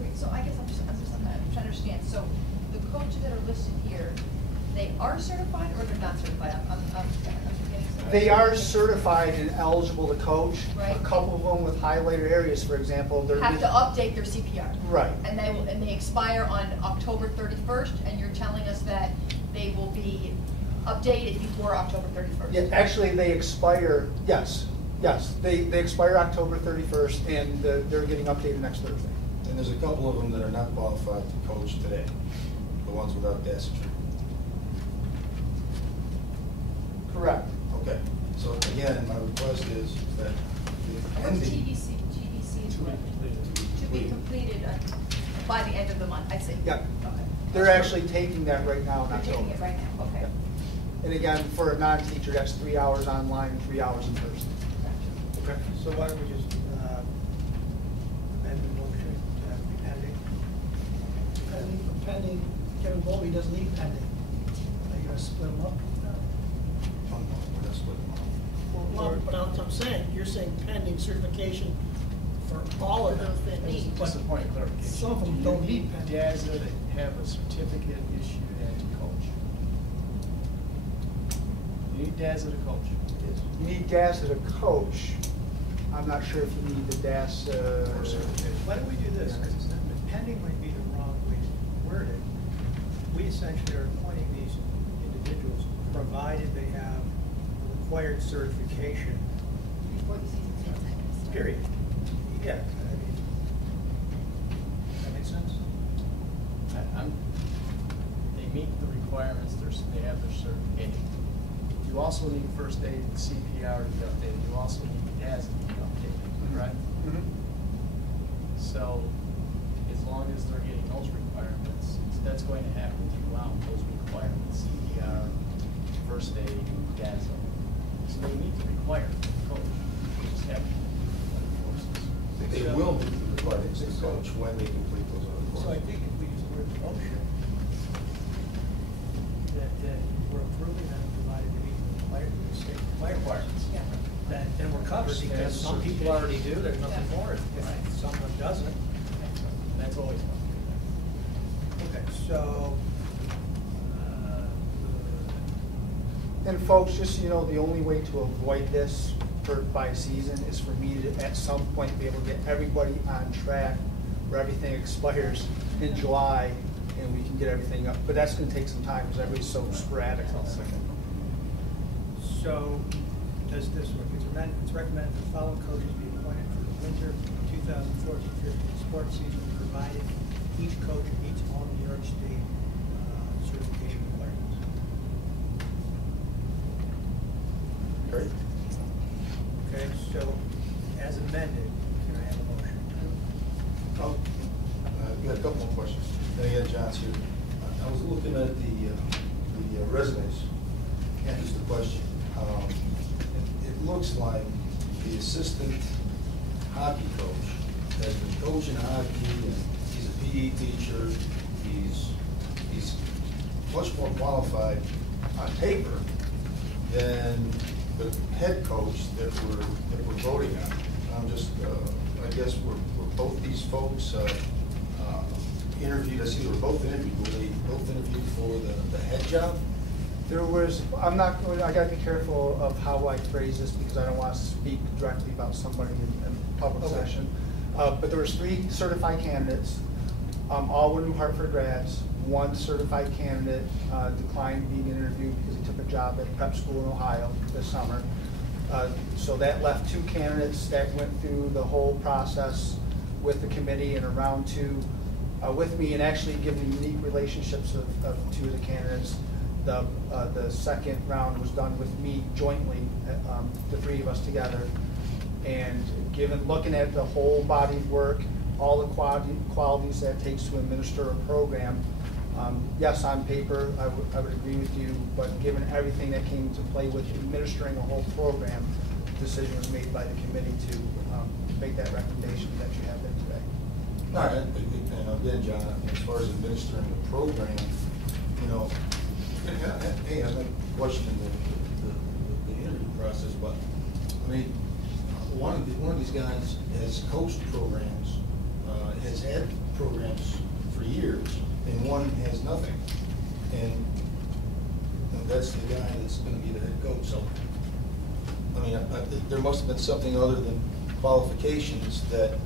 Wait, so I guess I'm trying to understand. So the coaches that are listed here, they are certified or they're not certified? I'm getting some. They are certified and eligible to coach. Right. A couple of them with highlighted areas, for example, they're Have to update their CPR. Right. And they expire on October 31st, and you're telling us that they will be updated before October 31st. Yeah, actually, they expire. Yes, they expire October 31st, and they're getting updated next Thursday. And there's a couple of them that are not qualified to coach today, the ones without DASA training. Correct. Okay, so again, my request is that the pending. TBC to be completed by the end of the month, I see. Yeah. Okay. They're actually taking that right now in They're October. taking it right now, okay. Yep. And again, for a non-teacher, that's 3 hours online and 3 hours in person. Okay. So why don't we just amend the motion to have it be pending? Pending, Kevin Bowlby doesn't need pending. Are you gonna split them up? Oh, no, we're not splitting them up. Well, but that's what I'm saying, you're saying pending certification for all of them. What's the point of clarification? Some of them don't need pending. DASA to have a certificate issued and to coach. You need DASA to coach. You need DASA to coach. I'm not sure if you need the DASA. Why don't we do this, because pending might be the wrong way to word it. We essentially are appointing these individuals, provided they have the required certification. Before the season's in. Period. Yeah, I mean, that makes sense? They meet the requirements, they have their certification. You also need first aid and CPR to be updated. You also need DASA to be updated, right? Mm-hmm. So as long as they're getting those requirements, that's going to happen throughout those requirements, CPR, first aid, DASA. So they meet the requirements of coach. They just have to complete other courses. They will meet the requirements of coach when they complete those other So I courses. think if we just word the motion, that we're approving them provided they meet the state requirements. Yeah. Then we're covered, because some people already do, there's nothing more. If someone doesn't. That's always going to be there. Okay, so, And folks, just so you know, the only way to avoid this by season is for me to, at some point, be able to get everybody on track where everything expires in July and we can get everything up. But that's going to take some time because everybody's so sporadic. So, does this work? It's recommended that the following coaches be appointed for the winter 2014-15 sports season, provided each coach meets all New York State certification requirements. Great. Okay, so as amended, can I have a motion? Oh, we got a couple more questions. Then again, John's here. I was looking at the resumes, and just a question. It looks like the assistant hockey coach has been coaching hockey, and he's a PE teacher. He's much more qualified on paper than the head coach that we're voting on. I'm just, I guess we're both these folks interviewed. I see they were both interviewed. Were they both interviewed for the head job? There was, I'm not going, I gotta be careful of how I phrase this because I don't want to speak directly about somebody in public Okay. session. But there was 3 certified candidates, all were New Hartford grads. 1 certified candidate declined being interviewed because he took a job at prep school in Ohio this summer. So that left 2 candidates that went through the whole process with the committee in a round 2 with me, and actually given unique relationships of 2 of the candidates. The second round was done with me jointly, the 3 of us together. And looking at the whole body of work, all the qualities that it takes to administer a program, yes, on paper, I would agree with you, but given everything that came into play with administering a whole program, the decision was made by the committee to make that recommendation that you have there today. No, and again, John, as far as administering the program, you know, hey, I'm not questioning the interview process, but I mean, one of these guys has coached programs, has had programs for years, and one has nothing. And that's the guy that's going to be the head coach. So, I mean, there must have been something other than qualifications that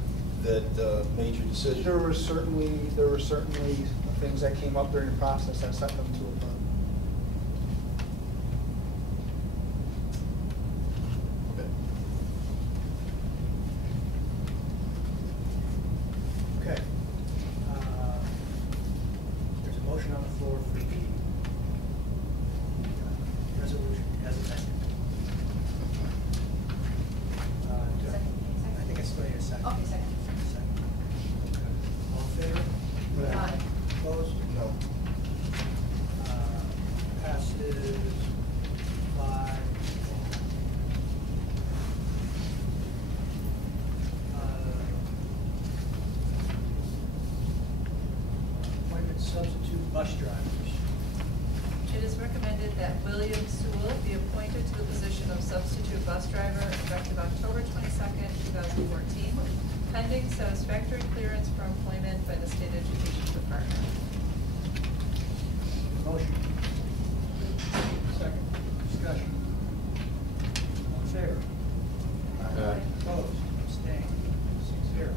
made your decision. There were certainly things that came up during the process that set them to a vote. Okay. There's a motion on the floor for the resolution as amended. I think I still need a second. Okay, second. Second. Okay. All in favor? Aye. Opposed? No. Passes 5. Appointment substitute bus drivers. It is recommended that William Sewell be appointed to the position of substitute bus driver effective October 22nd, 2014, pending satisfactory clearance for employment by the State Education Department. Motion. Second. Discussion. All in favor? Aye. Opposed? Abstained? 6-0.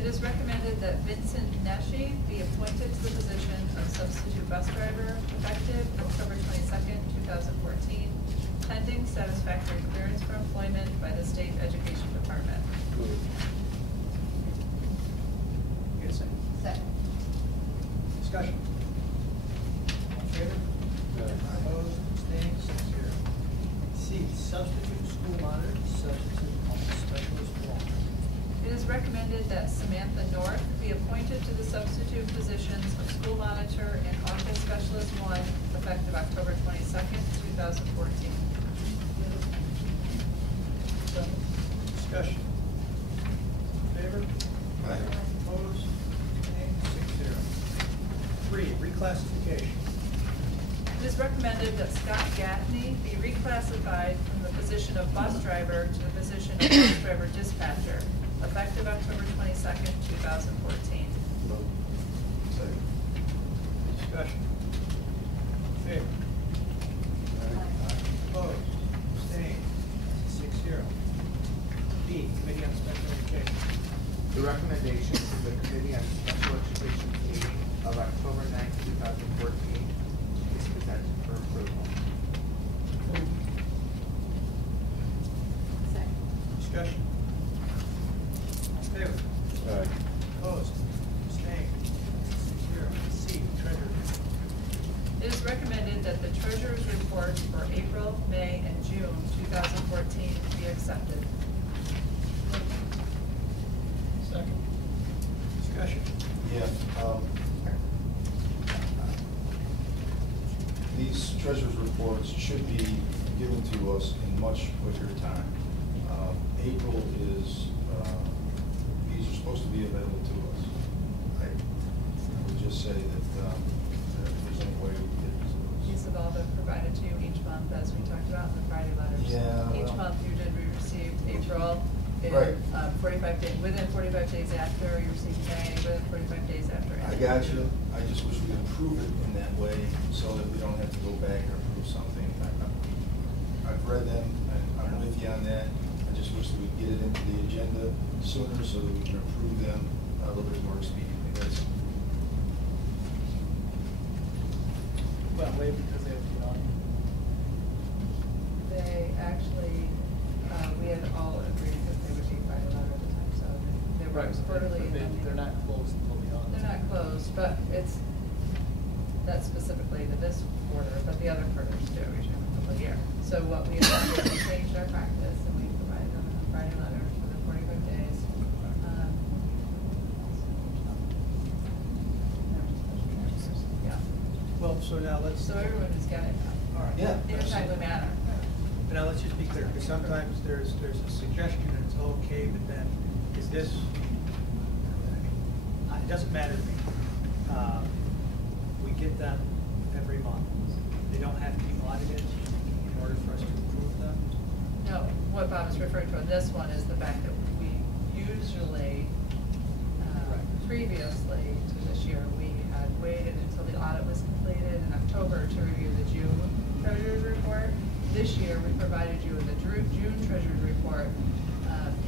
It is recommended that Vincent Neshi be appointed to the position of substitute bus driver effective October 22nd, 2014, pending satisfactory clearance for employment by the State Education Department. Get a second. Second. Discussion. All in favor? Opposed? Abstained? 6-0. C, substitute school monitor, substitute specialist 1. It is recommended that Samantha North be appointed to the substitute positions of school monitor and office specialist 1 effective October 22nd, 2014. Discussion. In favor? Aye. Opposed? Abstained? 6-0. 3, reclassification. It is recommended that Scott Gaffney be reclassified from the position of bus driver to the position of bus driver dispatcher, effective October 22nd, 2014. Second. Discussion. In favor? Opposed? Abstained? 6-0. D, Committee on Special Education. The recommendation from the Committee on Special Education meeting of October 9th, 2014 is presented for approval. Second. Discussion. All in favor? Aye. Opposed? Abstained? 6-0. C, Treasurer. It is recommended that the treasurer's report for April, May, and June 2014 be accepted. Second. Discussion. Yeah. These treasurer's reports should be given to us in much quicker time. April is, these are supposed to be available to us. I would just say that if there's any way we can get these to us. These have all been provided to you each month, as we talked about in the Friday letters. Yeah, Each well- month you did receive April, in, Right. 45 days, within 45 days after you receive pay, within 45 days after. I got you. I just wish we could approve it in that way so that we don't have to go back and approve something. I've read them, and I'm with you on that. I just wish that we'd get it into the agenda sooner so that we can approve them a little bit more expediently. That's Well, wait, because they have to be on. They actually, we had all agreed that they would be by the letter at the time, so they were quarterly. They're not closed until the audit. They're not closed, but it's, that's specifically to this quarter, but the other quarters do, usually a couple of years. So what we have done is we changed our practice and we provided them a Friday letter for the 45 days. Yeah. Well, so now let's. So everyone is getting that. All right. Yeah. In a timely manner. But now let's just be clear, because sometimes there's a suggestion and it's okay, but then is this, it doesn't matter to me. We get them every month. They don't have to be audited in order for us to approve them. No, what Bob is referring to on this one is the fact that we usually, previously to this year, we had waited until the audit was completed in October to review the June treasurer's report. This year, we provided you with a June treasurer's report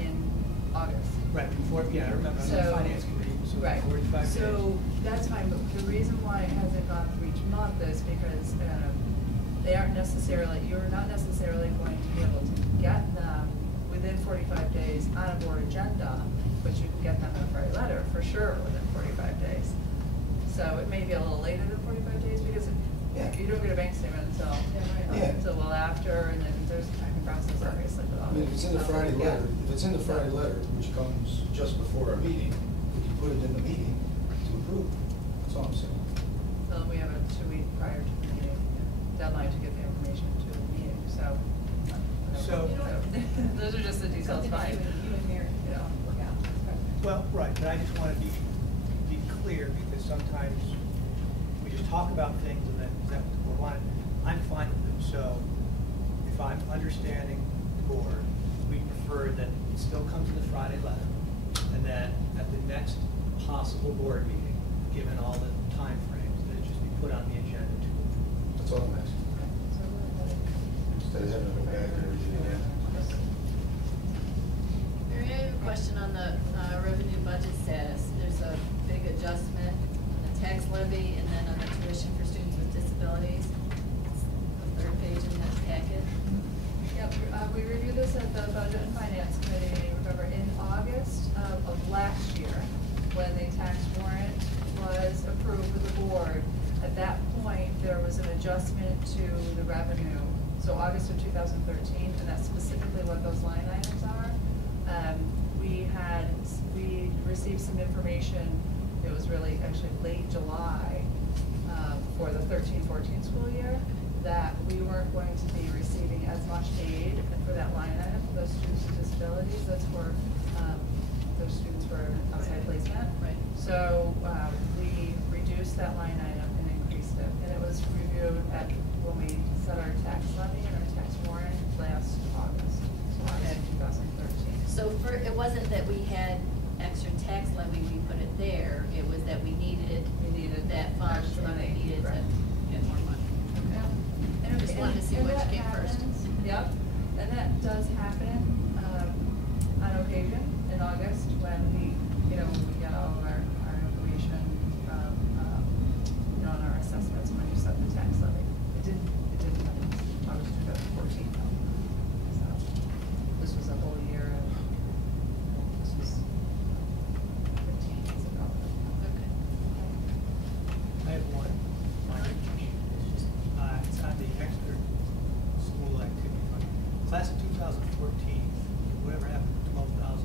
in August. Right, before, yeah, I remember, on the So- finance committee, so Right, 45 days. so that's fine, but the reason why it hasn't gone through each month is because they aren't necessarily, you're not necessarily going to be able to get them within 45 days on a board agenda, but you can get them in a Friday letter for sure within 45 days. So it may be a little later than 45 days because you don't get a bank statement until, until well after, and then there's a timing process obviously with all I mean, if it's in the Friday letter, if it's in the Friday letter, which comes just before a meeting, we can put it in the meeting to approve. That's all I'm saying. So we have a 2-week prior to the meeting deadline to get the information to the meeting, so. So- Those are just the details, fine. You and Mary, You know. work out. Well, right, but I just want to be clear, because sometimes we just talk about things and then that we want. I'm fine with it. So if I'm understanding the board, we prefer that it still comes in the Friday letter, and then at the next possible board meeting, given all the timeframes, that it just be put on the agenda to approve. That's all I'm asking. Instead of having to go back and everything. Mary, I have a question on the revenue budget status. There's a big adjustment on the tax levy and then on the tuition for students with disabilities. It's the third page in that packet. Yep, we reviewed this at the Budget and Finance Committee meeting, remember, in August of last year, when the tax warrant was approved with the board. At that point, there was an adjustment to the revenue, so August of 2013, and that's specifically what those line items are. We received some information, it was really actually late July, for the 13-14 school year, that we weren't going to be receiving as much aid for that line item for those students with disabilities. That's for those students for outside placement. Right. So we reduced that line item and increased it. And it was reviewed at, when we set our tax levy and our tax warrant last August, in 2013. So it wasn't that we had extra tax levy, we put it there, it was that we needed that fund, so we needed to get more money. And Just wanted to see which that came first. happens. Yep, and that does happen on occasion in August when we, when we get all of our information from, on our assessments when you set the tax levy. It didn't happen August 2014 though. So this was a whole year of, this was 15 years ago. Okay. I have one minor question. It's on the Exeter School Activity Fund. Class of 2014, whatever happened to $12,000?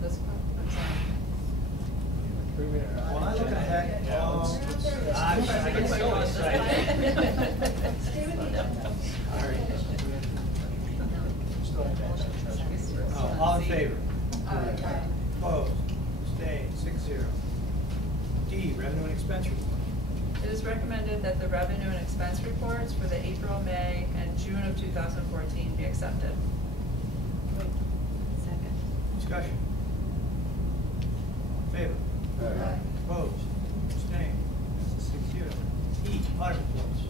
This part, I'm sorry. Well, I look ahead, I get so excited. Stay with me. All right. All in favor? Aye. Opposed? Abstained? 6-0. D, revenue and expense report. It is recommended that the revenue and expense reports for the April, May, and June of 2014 be accepted. Discussion. All in favor? Aye. Opposed? Abstained? Passes 6-0. E, audit reports.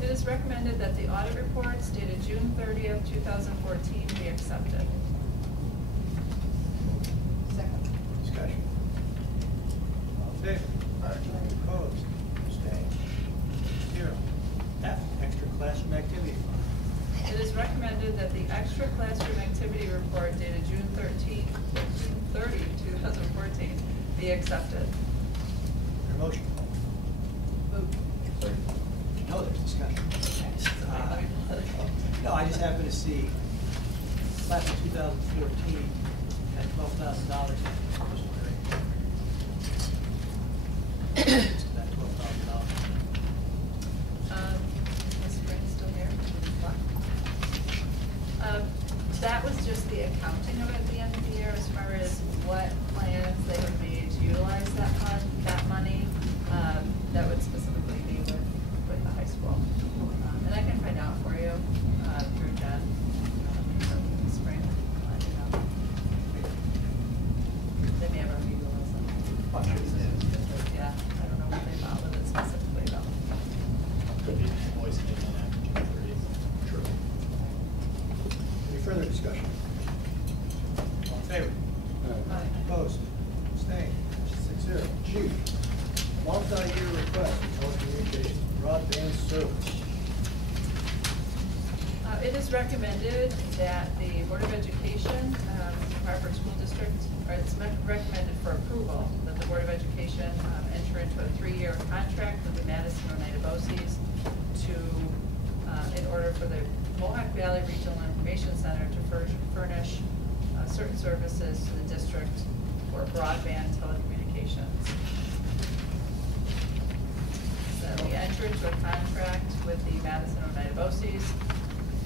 It is recommended that the audit reports dated June 30th, 2014 be accepted. Second. Discussion. All in favor? Opposed? Abstained? 0. F, extra classroom activity fund. It is recommended that the extra classroom activity report dated June 30, 2014 be accepted. Your motion. Moved. No, there's discussion. No, I just happened to see class of 2014 had $12,000. I was wondering. That $12,000. Ms. Green's still here? That was just the accounting of it at the end of the year as far as what plans they would be to utilize that fund, that money. That would specifically be with the high school. And I can find out for you through Jen in the spring. Let you know. They may have already utilized them. Yeah, I don't know what they thought with it specifically though. Could be invoiced in after June 30th. True. Any further discussion? All in favor? Aye. Opposed? Abstained? 6-0. G, multi-year request for telecommunications broadband service. It is recommended that the Board of Education, Hartford School District, or it's recommended for approval that the Board of Education enter into a 3-year contract with the Madison Oneida BOCES in order for the Mohawk Valley Regional Information Center to furnish certain services to the district for broadband telecommunications. So we enter into a contract with the Madison Oneida BOCES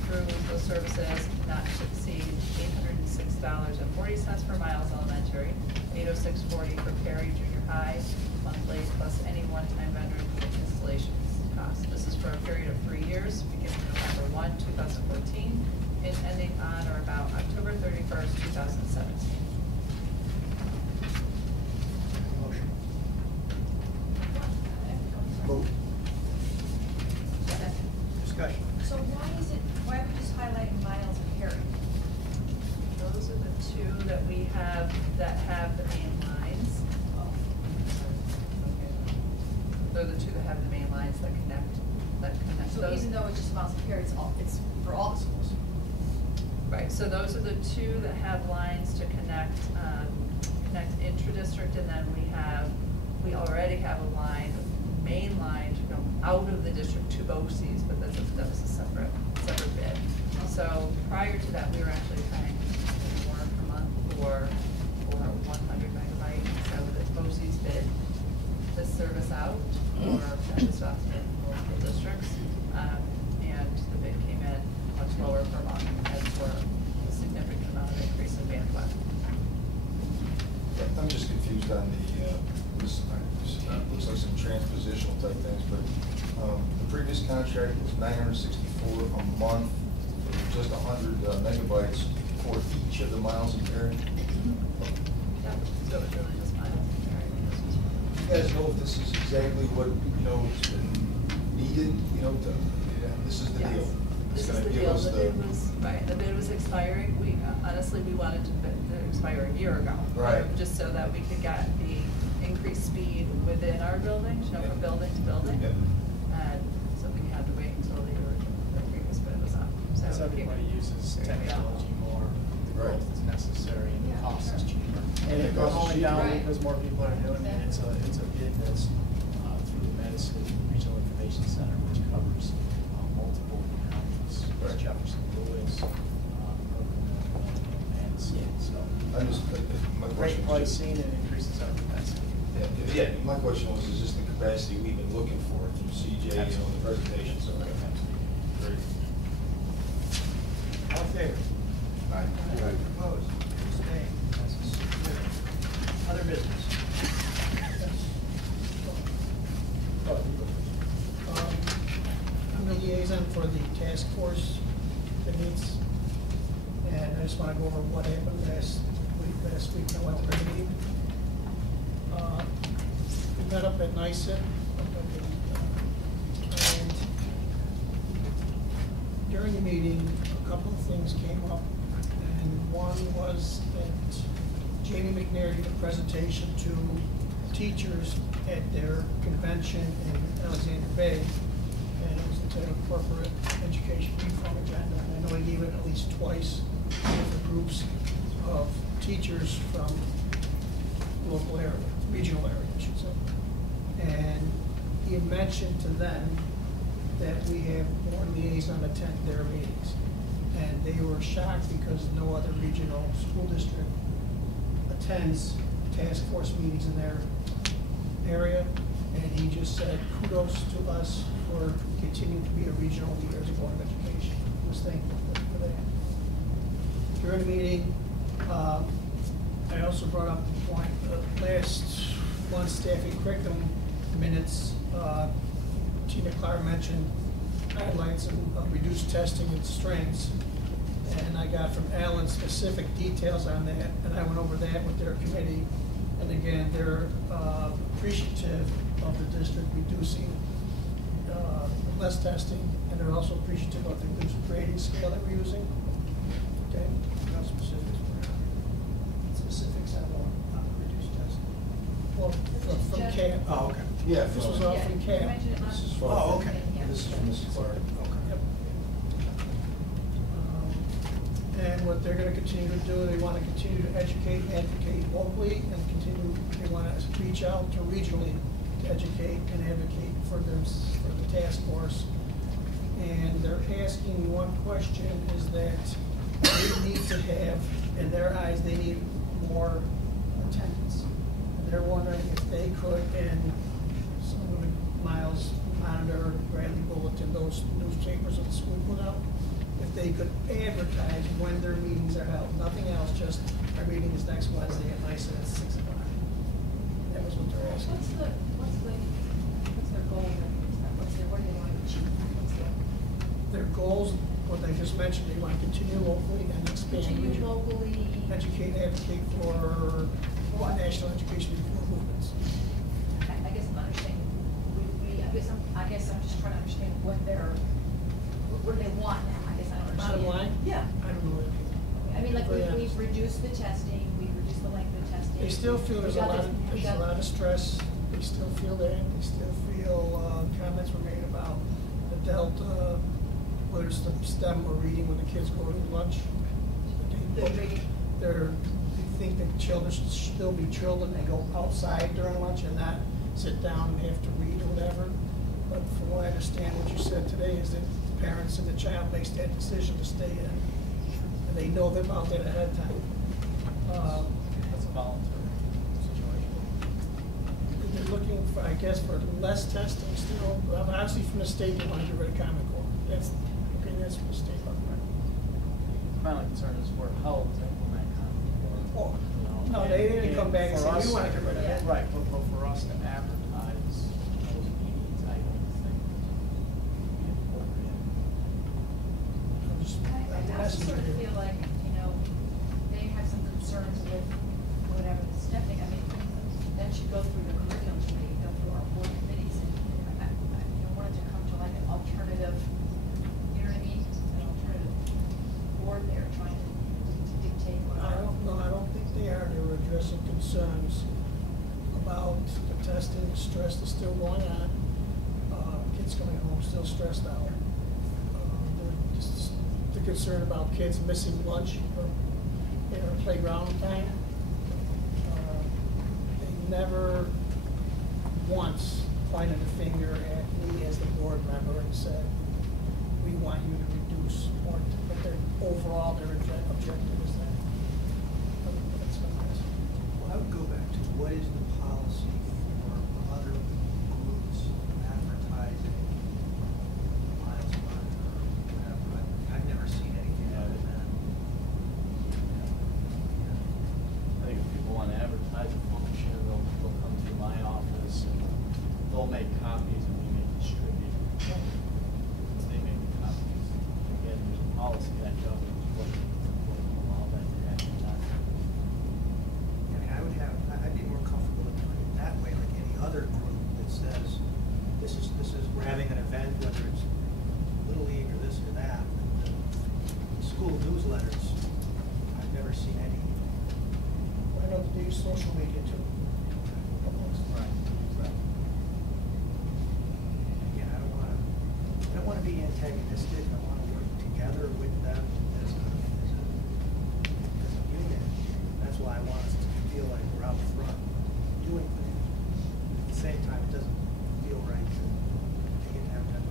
through those services not to exceed $806.40 for Miles Elementary, $806.40 for Perry Junior High monthly, plus any one-time vendor installation cost. This is for a period of 3 years, beginning November 1, 2014, and ending on or about October 31st, 2017. Motion. Move. Discussion. So why are we just highlighting Miles and Perry? Those are the two that we have that have the main lines. They're the two that have the main lines that connect So those. even though it's just Miles and Perry, it's for all the schools? Right, so those are the two that have lines to connect intra-district, and then we already have a line, main line to go out of the district to BOCES, but that was a separate bid. So prior to that, we were actually paying more per month for 100 megabytes, so that BOCES bid this service out, or sent off to multiple districts, and the bid came in much lower per month, and for a significant amount of increase in bandwidth. I'm just confused on this looks like some transpositional type things, but the previous contract was $964 a month for just 100 megabytes for each of the Miles and Perry. Yeah, so it's really just Miles and Perry. You guys know if this is exactly what, has been needed, this is the Yes. deal. It's This is gonna the give deal, us the bid was, right, the bid was expiring, honestly, we wanted to expire a year ago. Right. Just so that we could get the increased speed within our buildings, from building to building. Yep. And so we had to wait until the previous bid was up, so. As everybody uses There you go. technology more, the Right. growth is necessary and the cost is cheaper. And Yeah, it goes cost is only cheaper. down Right. because more people are doing it. It's a bid that's through the Madison Regional Information Center, which covers multiple counties. Right. Jefferson, Lewis, Madison, so. I'm just, my question Great was just. pricing and increases our capacity. Yeah, my question was, is this the capacity we've been looking for through CJ, in the presentation, so. Great. All in favor? Aye. Opposed? Abstained? Passes 6-0. Other business? Oh, you go first. I'm the liaison for the task force that meets, and I just want to go over what happened last week. last week, I went to the meeting. We met up at NICET, and during the meeting, a couple of things came up, and one was that Jamie McNair did a presentation to teachers at their convention in Alexander Bay, and it was entitled Corporate Education Reform Agenda, and I know he gave it at least twice to different groups of teachers from local area, regional area, I should say. And he had mentioned to them that we have one liaison attend their meetings. And they were shocked because no other regional school district attends task force meetings in their area. And he just said, kudos to us for continuing to be a regional leader as a Board of Education. He was thankful for that. During the meeting, I also brought up the point, last month's staffing curriculum minutes, Tina Clark mentioned highlights of reduced testing and strengths. And I got from Alan specific details on that, and I went over that with their committee. And again, they're appreciative of the district reducing less testing, and they're also appreciative of the reduced grading scale that we're using. Okay, no specifics on reduced testing. Well, from CAP. Oh, okay. Yeah. This was all from CAP. This is from. Oh, okay. This is from Mrs. Clark. Okay. Yep. And what they're gonna continue to do, they wanna continue to educate and advocate locally, and they wanna reach out to regionally to educate and advocate for the task force. And they're asking one question, is that they need to have, in their eyes, they need more attendance. And they're wondering if they could, and some of the Miles Monitor, Bradley Bulletin, those newspapers that the school put out, if they could advertise when their meetings are held, nothing else, just our meeting is next Wednesday at NICET at 6 o'clock. That was what they're asking. What's their goal? What do they want to achieve? Their goals, what I just mentioned, they want to continue locally and expand. Continue locally. Educate, advocate for national education reform movements. I guess I'm understanding. I guess I'm just trying to understand what do they want now? I guess I don't understand. Bottom line? Yeah. I don't know. I mean, like we've reduced the testing, we've reduced the length of testing. They still feel there's a lot of stress. They still feel that. They still feel comments were made about the Delta, whether it's the STEM or reading when the kids go to lunch. They think that children should still be children and go outside during lunch and not sit down and have to read or whatever. But from what I understand, what you said today is that the parents and the child makes that decision to stay in. And they know about that ahead of time. That's a voluntary situation. They're looking for, I guess, for less testing still. Obviously from the state, they want to get rid of Common Core. That's from the state. My only concern is we're held to implement Common Core. No, they didn't come back and For say, us- we want to get rid of it. Right, but for us to advertise those meetings, I don't think would be appropriate. I also sort of feel like, they have some concerns with whatever the stepping, I mean, that should go through the curriculum committee, go through our board committees, and I wanted to come to like an alternative, you know what I mean? An alternative board there trying to dictate what. I don't think they are. They were addressing concerns about the testing, the stress that's still going on. Kids coming home still stressed out. The concern about kids missing lunch or playground time. They never once pointed a finger at me as the board member and said, we want you to reduce more, but overall their objective is that. That's what it is. Well, I would go back to what is the policy for other groups advertising, Miles Monitor, whatever. I've never seen anything other than. I think if people want to advertise a function, they'll come to my office and they'll make copies and we may distribute. They make the copies. Again, there's a policy that governs what will allow that use social media too. Again, I don't want to be antagonistic. I want to work together with them as a unit. That's why I want us to feel like we're out front doing things. At the same time, it doesn't feel right to get that done.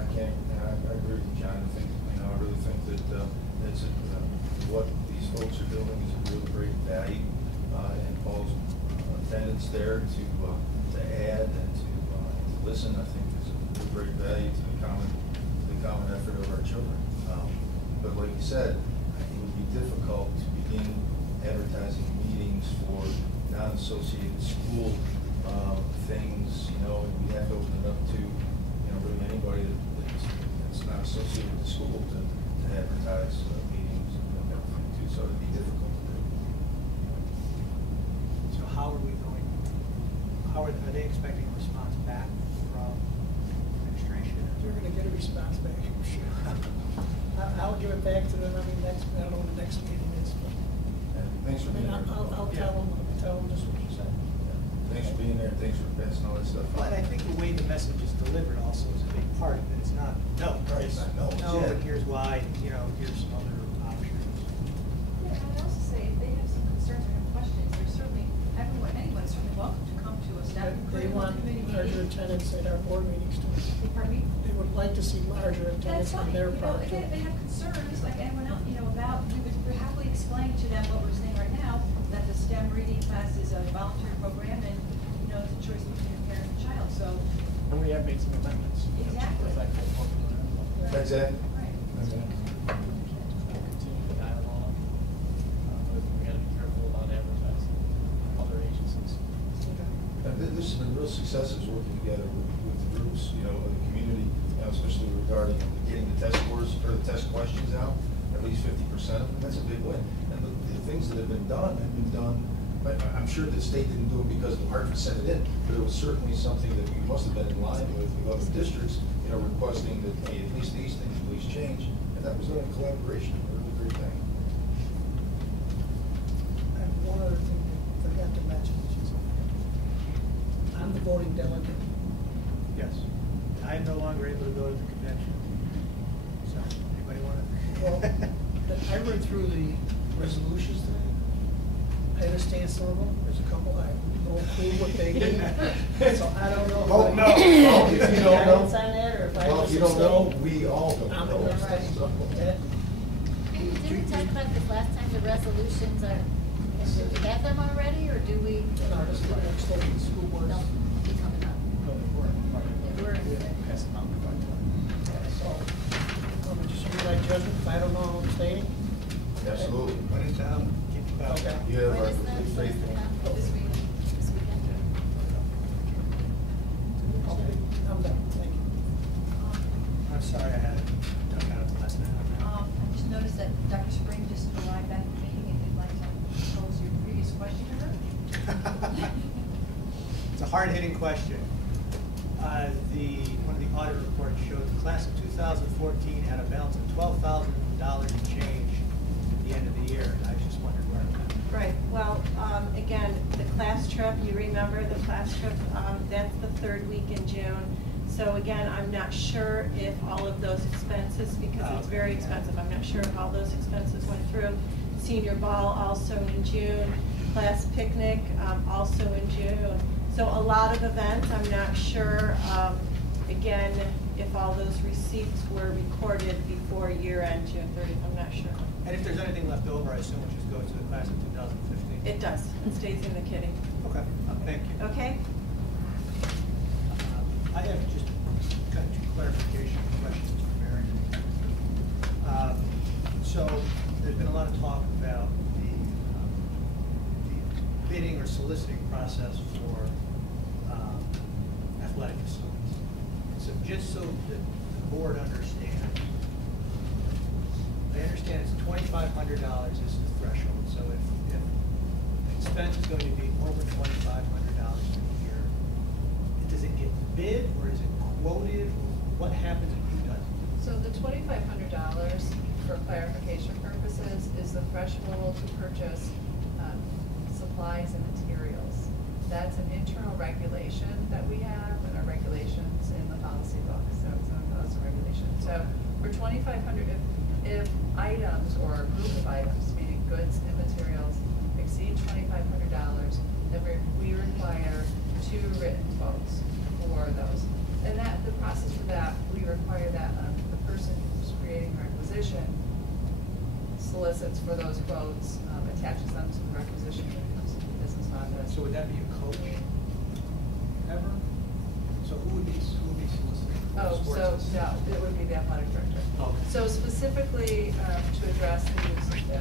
I can't, I agree with John. I think, I really think that it's what these folks are doing is a real great value, and Paul's attendance there to add and to listen, I think is a real great value to the common effort of our children. But like you said, it would be difficult to begin advertising meetings for non-associated school things, and we have to open it up to, really anybody that's not associated with the school to advertise meetings and everything too, so it'd be difficult to do. So how are we going, are they expecting a response back from administration? They're gonna get a response back, I'm sure. I'll give it back to them, I don't know when the next meeting is, but. Thanks for being there. I'll tell them just what you said. Thanks for being there, thanks for passing all that stuff. Well, and I think the way the message is delivered also is a big part of it. It's not, no, Right, it's it's not no, no, yeah. and here's why, here's some other options. Yeah, and I'd also say if they have some concerns or have questions, there's certainly, anyone is certainly welcome to come to a staff They want committee larger meeting. attendance at our board meetings too. Pardon me? They would like to see larger That's attendance on fine, their part too. again, if they have concerns, like anyone else, about, we would happily explain to them what we're saying right now, that the STEM reading class is a voluntary program, and, it's a choice between a parent and child, so. And we have made some amendments. Exactly. Exactly. Right. Continue the dialogue, but we gotta be careful about advertising other agencies. There's been real successes working together with the groups, of the community, especially regarding getting the test scores or the test questions out, at least 50% of them. That's a big win. And the things that have been done, but I'm sure the state didn't do it because the Hartford sent it in, but it was certainly something that we must have been in line with other districts, requesting that, hey, at least these things please change. And that was done in collaboration, a really great thing. And one other thing I forgot to mention, which is, I'm the voting delegate. Yes. I am no longer able to go to the convention. So, anybody want to? Well, I read through the resolutions today. I understand some of them, there's a couple I have no clue what they mean. So I don't know. Oh, no. Well, if you don't know. Guidance on that, or if I Well, if you don't know, we all don't I'm know. gonna abstain. Did we talk about this last time, the resolutions are, do we have them already, or do we? No, this is the next one, the school board. No, be coming up. They were. Pass them out. So, let me just use my judgment, if I don't know, I'm abstaining. Absolutely. Put it down, keep it back. Okay. You have When our is that? complete faith. This week, this weekend? Okay, I'm done, thank you. I'm sorry I had it dug out of the last minute. I just noticed that Dr. Spring just arrived back at the meeting, if you'd like to pose your previous question to her. It's a hard-hitting question. One of the audit reports showed the class of 2014 had a balance of $12,000 and change at the end of the year, and I just wondered where it went. Right, well, again, the class trip, you remember the class trip, that's the third week in June. So again, I'm not sure if all of those expenses, because it's very expensive, I'm not sure if all those expenses went through. Senior ball also in June, class picnic also in June. So a lot of events, I'm not sure, again, if all those receipts were recorded before year end, June 30th, I'm not sure. And if there's anything left over, I assume it just goes to the class of 2015? It does, it stays in the kitty. Okay, thank you. Okay? I have just kind of two clarification questions for Mary. So there's been a lot of talk about the bidding or soliciting process for athletic facilities. So just so that the board understands, I understand it's $2,500 is the threshold. So if expense is going to be over $2,500 a year, does it get bid or is it quoted? Or what happens if who does it? So the $2,500, for clarification purposes, is the threshold to purchase supplies and materials. That's an internal regulation that we have, and our regulations in the policy book, so it's a regulation. So for 2,500, if items or a group of items, meaning goods and materials, exceed $2,500, then we require 2 written quotes for those. And that, the process for that, we require that the person who's creating the requisition solicits for those quotes, attaches them to the requisition when it comes to the business office. So would that be a coach ever? So who would be soliciting? Oh, so, no, it would be the athletic director. Okay. So specifically, to address the use of the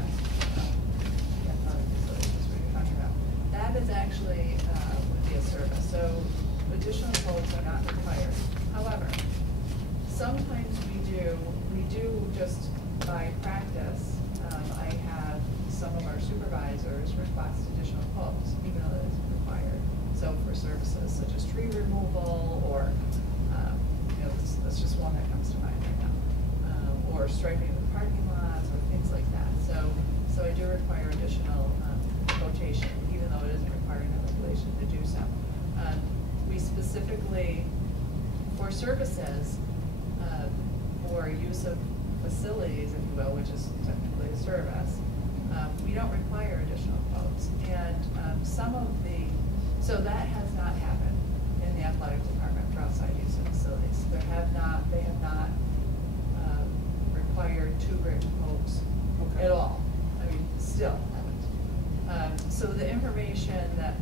athletic facilities, is what you're talking about. That is actually, would be a service, so additional quotes are not required. However, sometimes we do just by practice, I have some of our supervisors request additional quotes, even though that isn't required. So for services such as tree removal, or, you know, that's just one that comes to mind right now, or striping the parking lots, or things like that. So I do require additional quotation, even though it isn't required in the regulation to do so. We specifically, for services, for use of facilities, if you will, which is technically a service, we don't require additional quotes. And some of the, so that has not happened in the athletic department for outside use of facilities. They have not required 2 written quotes at all. I mean, still haven't. So the information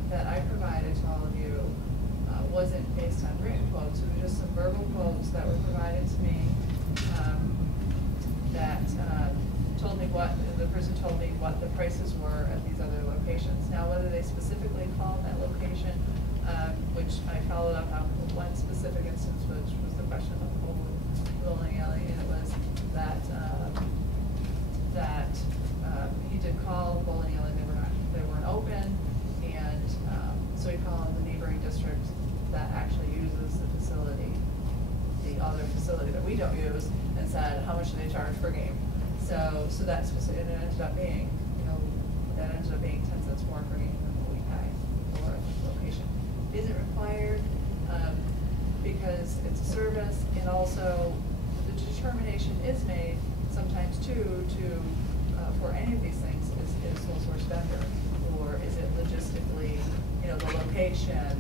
that I provided to all of you wasn't based on written quotes. It was just some verbal quotes that were provided to me that told me the person told me what the prices were at these other locations. Now, whether they specifically called that location, which I followed up on one specific instance, which was the question of the bowling alley, and it was that he did call the bowling alley, they weren't open, and so he called the neighboring district that actually uses the facility, the other facility that we don't use, and said, how much do they charge per game? So that's specific, and it ended up being, that ended up being 10 cents more per game than what we pay for a location. Isn't required, because it's a service, and also the determination is made sometimes too for any of these things, is it a sole source vendor, or is it logistically, the location,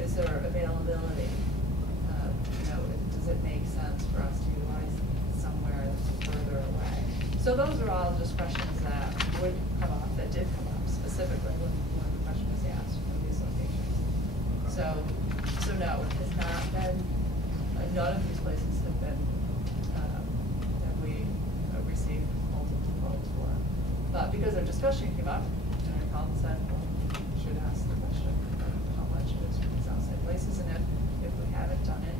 is there availability? Does it make sense for us to utilize somewhere that's further away? So those are all just questions that would come up, that did come up specifically when the question was asked for these locations. So no, it has not been, none of these places have been, that we received multiple quotes for. But because our discussion came up, and I called and said, well, we should ask the question, how much is for these outside places, and if we haven't done it,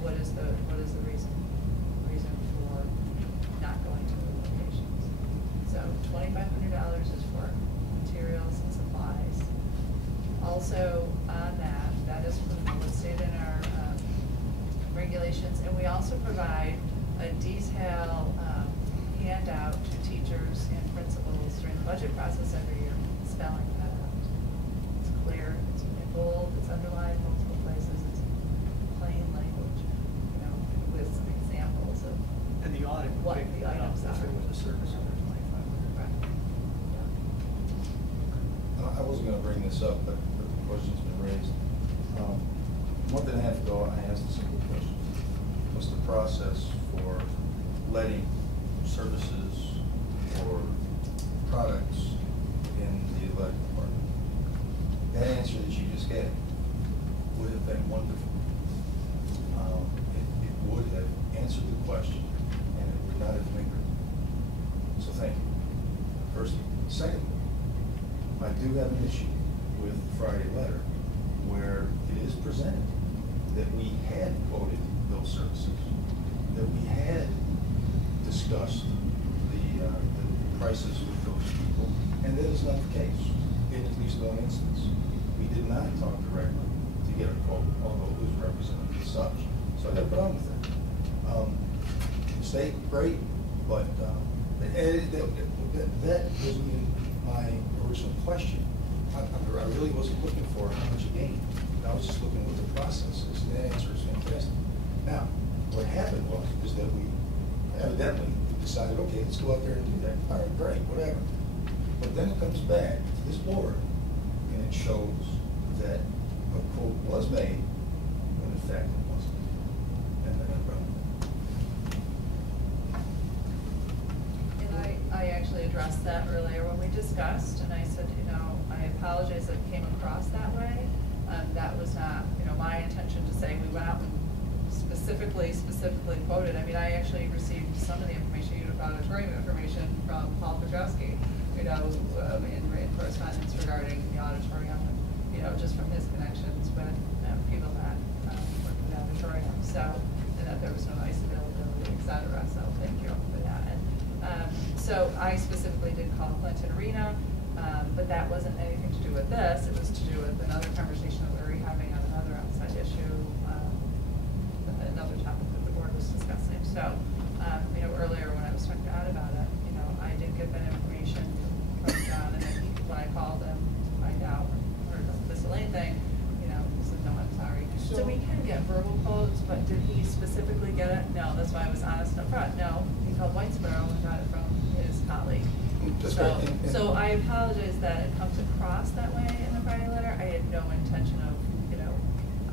what is the reason for not going to the locations? So $2,500 is for materials and supplies. Also on that is listed in our regulations, and we also provide a detailed handout to teachers and principals during the budget process every year, spelling that out. It's clear, it's in bold, it's underlined multiple places, it's plain language, with some examples of And the audit would what pick the that up items if are. it was a service under 2,500. Right. I wasn't gonna bring this up, but the question's been raised. A month and a half ago, I asked a simple question. What's the process for letting services or products in the athletic department? That answer that you just gave would have been wonderful. It would have answered the question, and it would not have lingered. So thank you. First, secondly, I do have an issue with the Friday letter where it is presented that we had quoted those services, that we had discussed the prices with those people, and that is not the case in at least one instance. We did not talk directly to get a quote, although it was represented as such. So I have a problem with that. State, great, but that wasn't even my original question. I really wasn't looking for how much you gained. I was just looking what the process is, and that answer is fantastic. Now, what happened is that we evidently decided, okay, let's go out there and do that. All right, great, whatever. But then it comes back to this board, and it shows that a quote was made, when in fact it wasn't. And then I brought it. And I actually addressed that earlier when we discussed, and I said, I apologize that it came across that way. That was not, my intention to say we went out and specifically quoted. I mean, I actually received some of the information, auditorium information from Paul Petrowski, in written correspondence regarding the auditorium, just from his connections with people that work in the auditorium. So, and that there was no ice availability, et cetera. So thank you for that. And so I specifically did call Clinton Arena, but that wasn't anything to do with this. It was to do with another conversation that we were having on another outside issue, another topic that the board was discussing. So, earlier when I was talking to Ed about it, I did get that information from John, and then when I called him to find out, or this Elaine thing, he said, no, I'm sorry. So we can get verbal quotes, but did he specifically get it? No, that's why I was honest up front. No, he called Whitesboro and got it from his colleague. So I apologize that it comes across that way in the Friday letter. I had no intention of,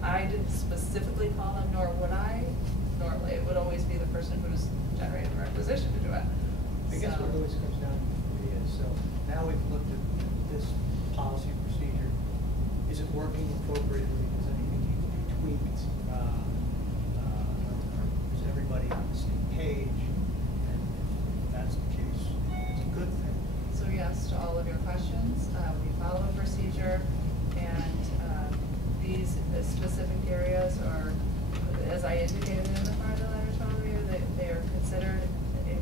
I didn't specifically call him, nor would I. Normally, it would always be the person who's generated the requisition to do it. I guess what it always comes down to is, so now we've looked at this policy procedure. Is it working appropriately? Does anything need to be tweaked? Is everybody on the same page? And if that's the case, it's a good thing. So yes, to all of your questions, we follow a procedure, and these specific areas are, as I indicated in the part of the letter to all of you, they are considered, in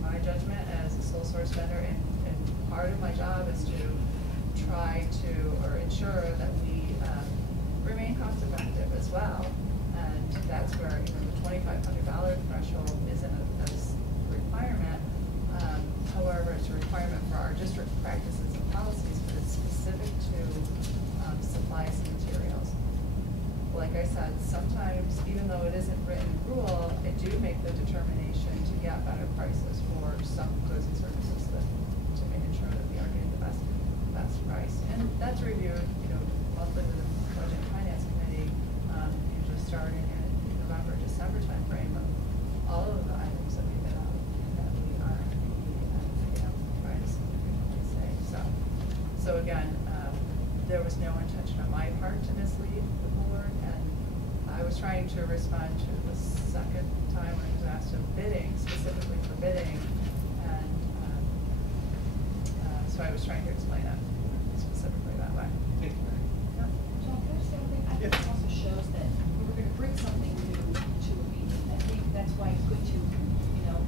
my judgment, as a sole source vendor, and part of my job is to try to, or ensure that we remain cost effective as well. And that's where, the $2,500 threshold isn't a requirement. However, it's a requirement for our district practices and policies, but it's specific to supplies and materials. Like I said, sometimes, even though it isn't written rule, I do make the determination to get better prices for some goods and services to make sure that we are getting the best price. And that's reviewed, monthly with the Budget and Finance Committee, usually starting in November, December timeframe of all of the items that we bid on that we are trying to significantly save. So again, there was no intention on my part to mislead the board, and I was trying to respond to the second time when I was asked of bidding, specifically for bidding, and so I was trying to explain it specifically that way. Thank you, Mary. Yeah. John, can I say something? I think it also shows that we were gonna bring something new to a meeting. I think that's why it's good to,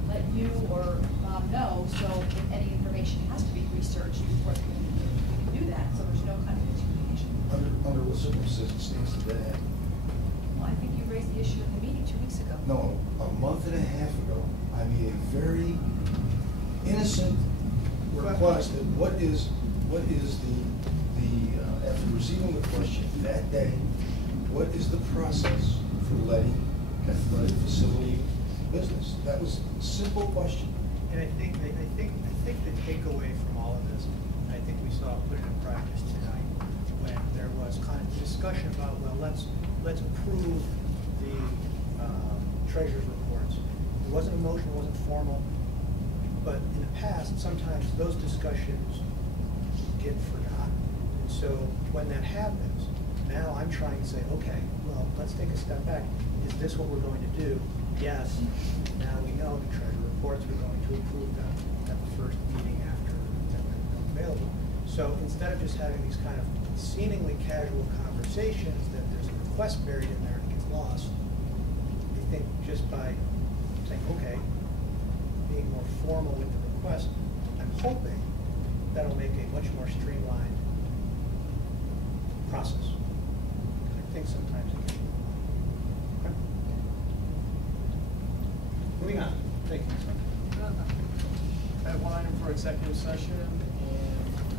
let you or Bob know, so if any information has to be researched before the meeting, we can do that, so there's no kind of miscommunication. Under what circumstances did that happen? Well, I think you raised the issue at the meeting 2 weeks ago. No, a month and a half ago, I made a very innocent request that what is after receiving the question that day, what is the process for letting athletic facility business? That was a simple question. And I think the takeaway from all of this, and I think we saw it put into practice tonight, when there was kind of discussion about, well, let's approve the treasurer's reports. It wasn't emotional, it wasn't formal, but in the past, sometimes those discussions get forgotten. And so when that happens, now I'm trying to say, okay, well, let's take a step back. Is this what we're going to do? Yes. Now we know the treasurer reports, we're going to approve them at the first meeting after they're available. So instead of just having these kind of seemingly casual conversations that there's a request buried in there and it gets lost, I think just by saying, okay, being more formal with the request, I'm hoping that'll make a much more streamlined process. I think sometimes it can. Okay. Moving on. Thank you. I have one item for executive session, and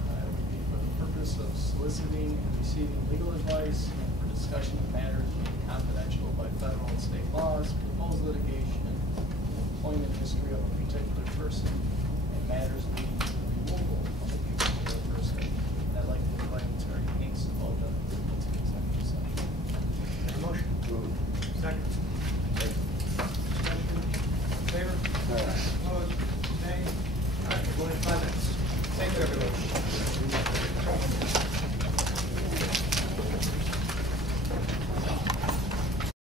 purpose of soliciting and receiving legal advice and for discussion of matters being confidential by federal and state laws, proposed litigation, employment history of a particular person, and matters leading to the removal of a particular person. And I'd like to invite Attorney Hanks to hold the executive session. Motion. Second. Discussion. In favor? Opposed? Nay? All right, we're going in 5 minutes. Thank you, everybody.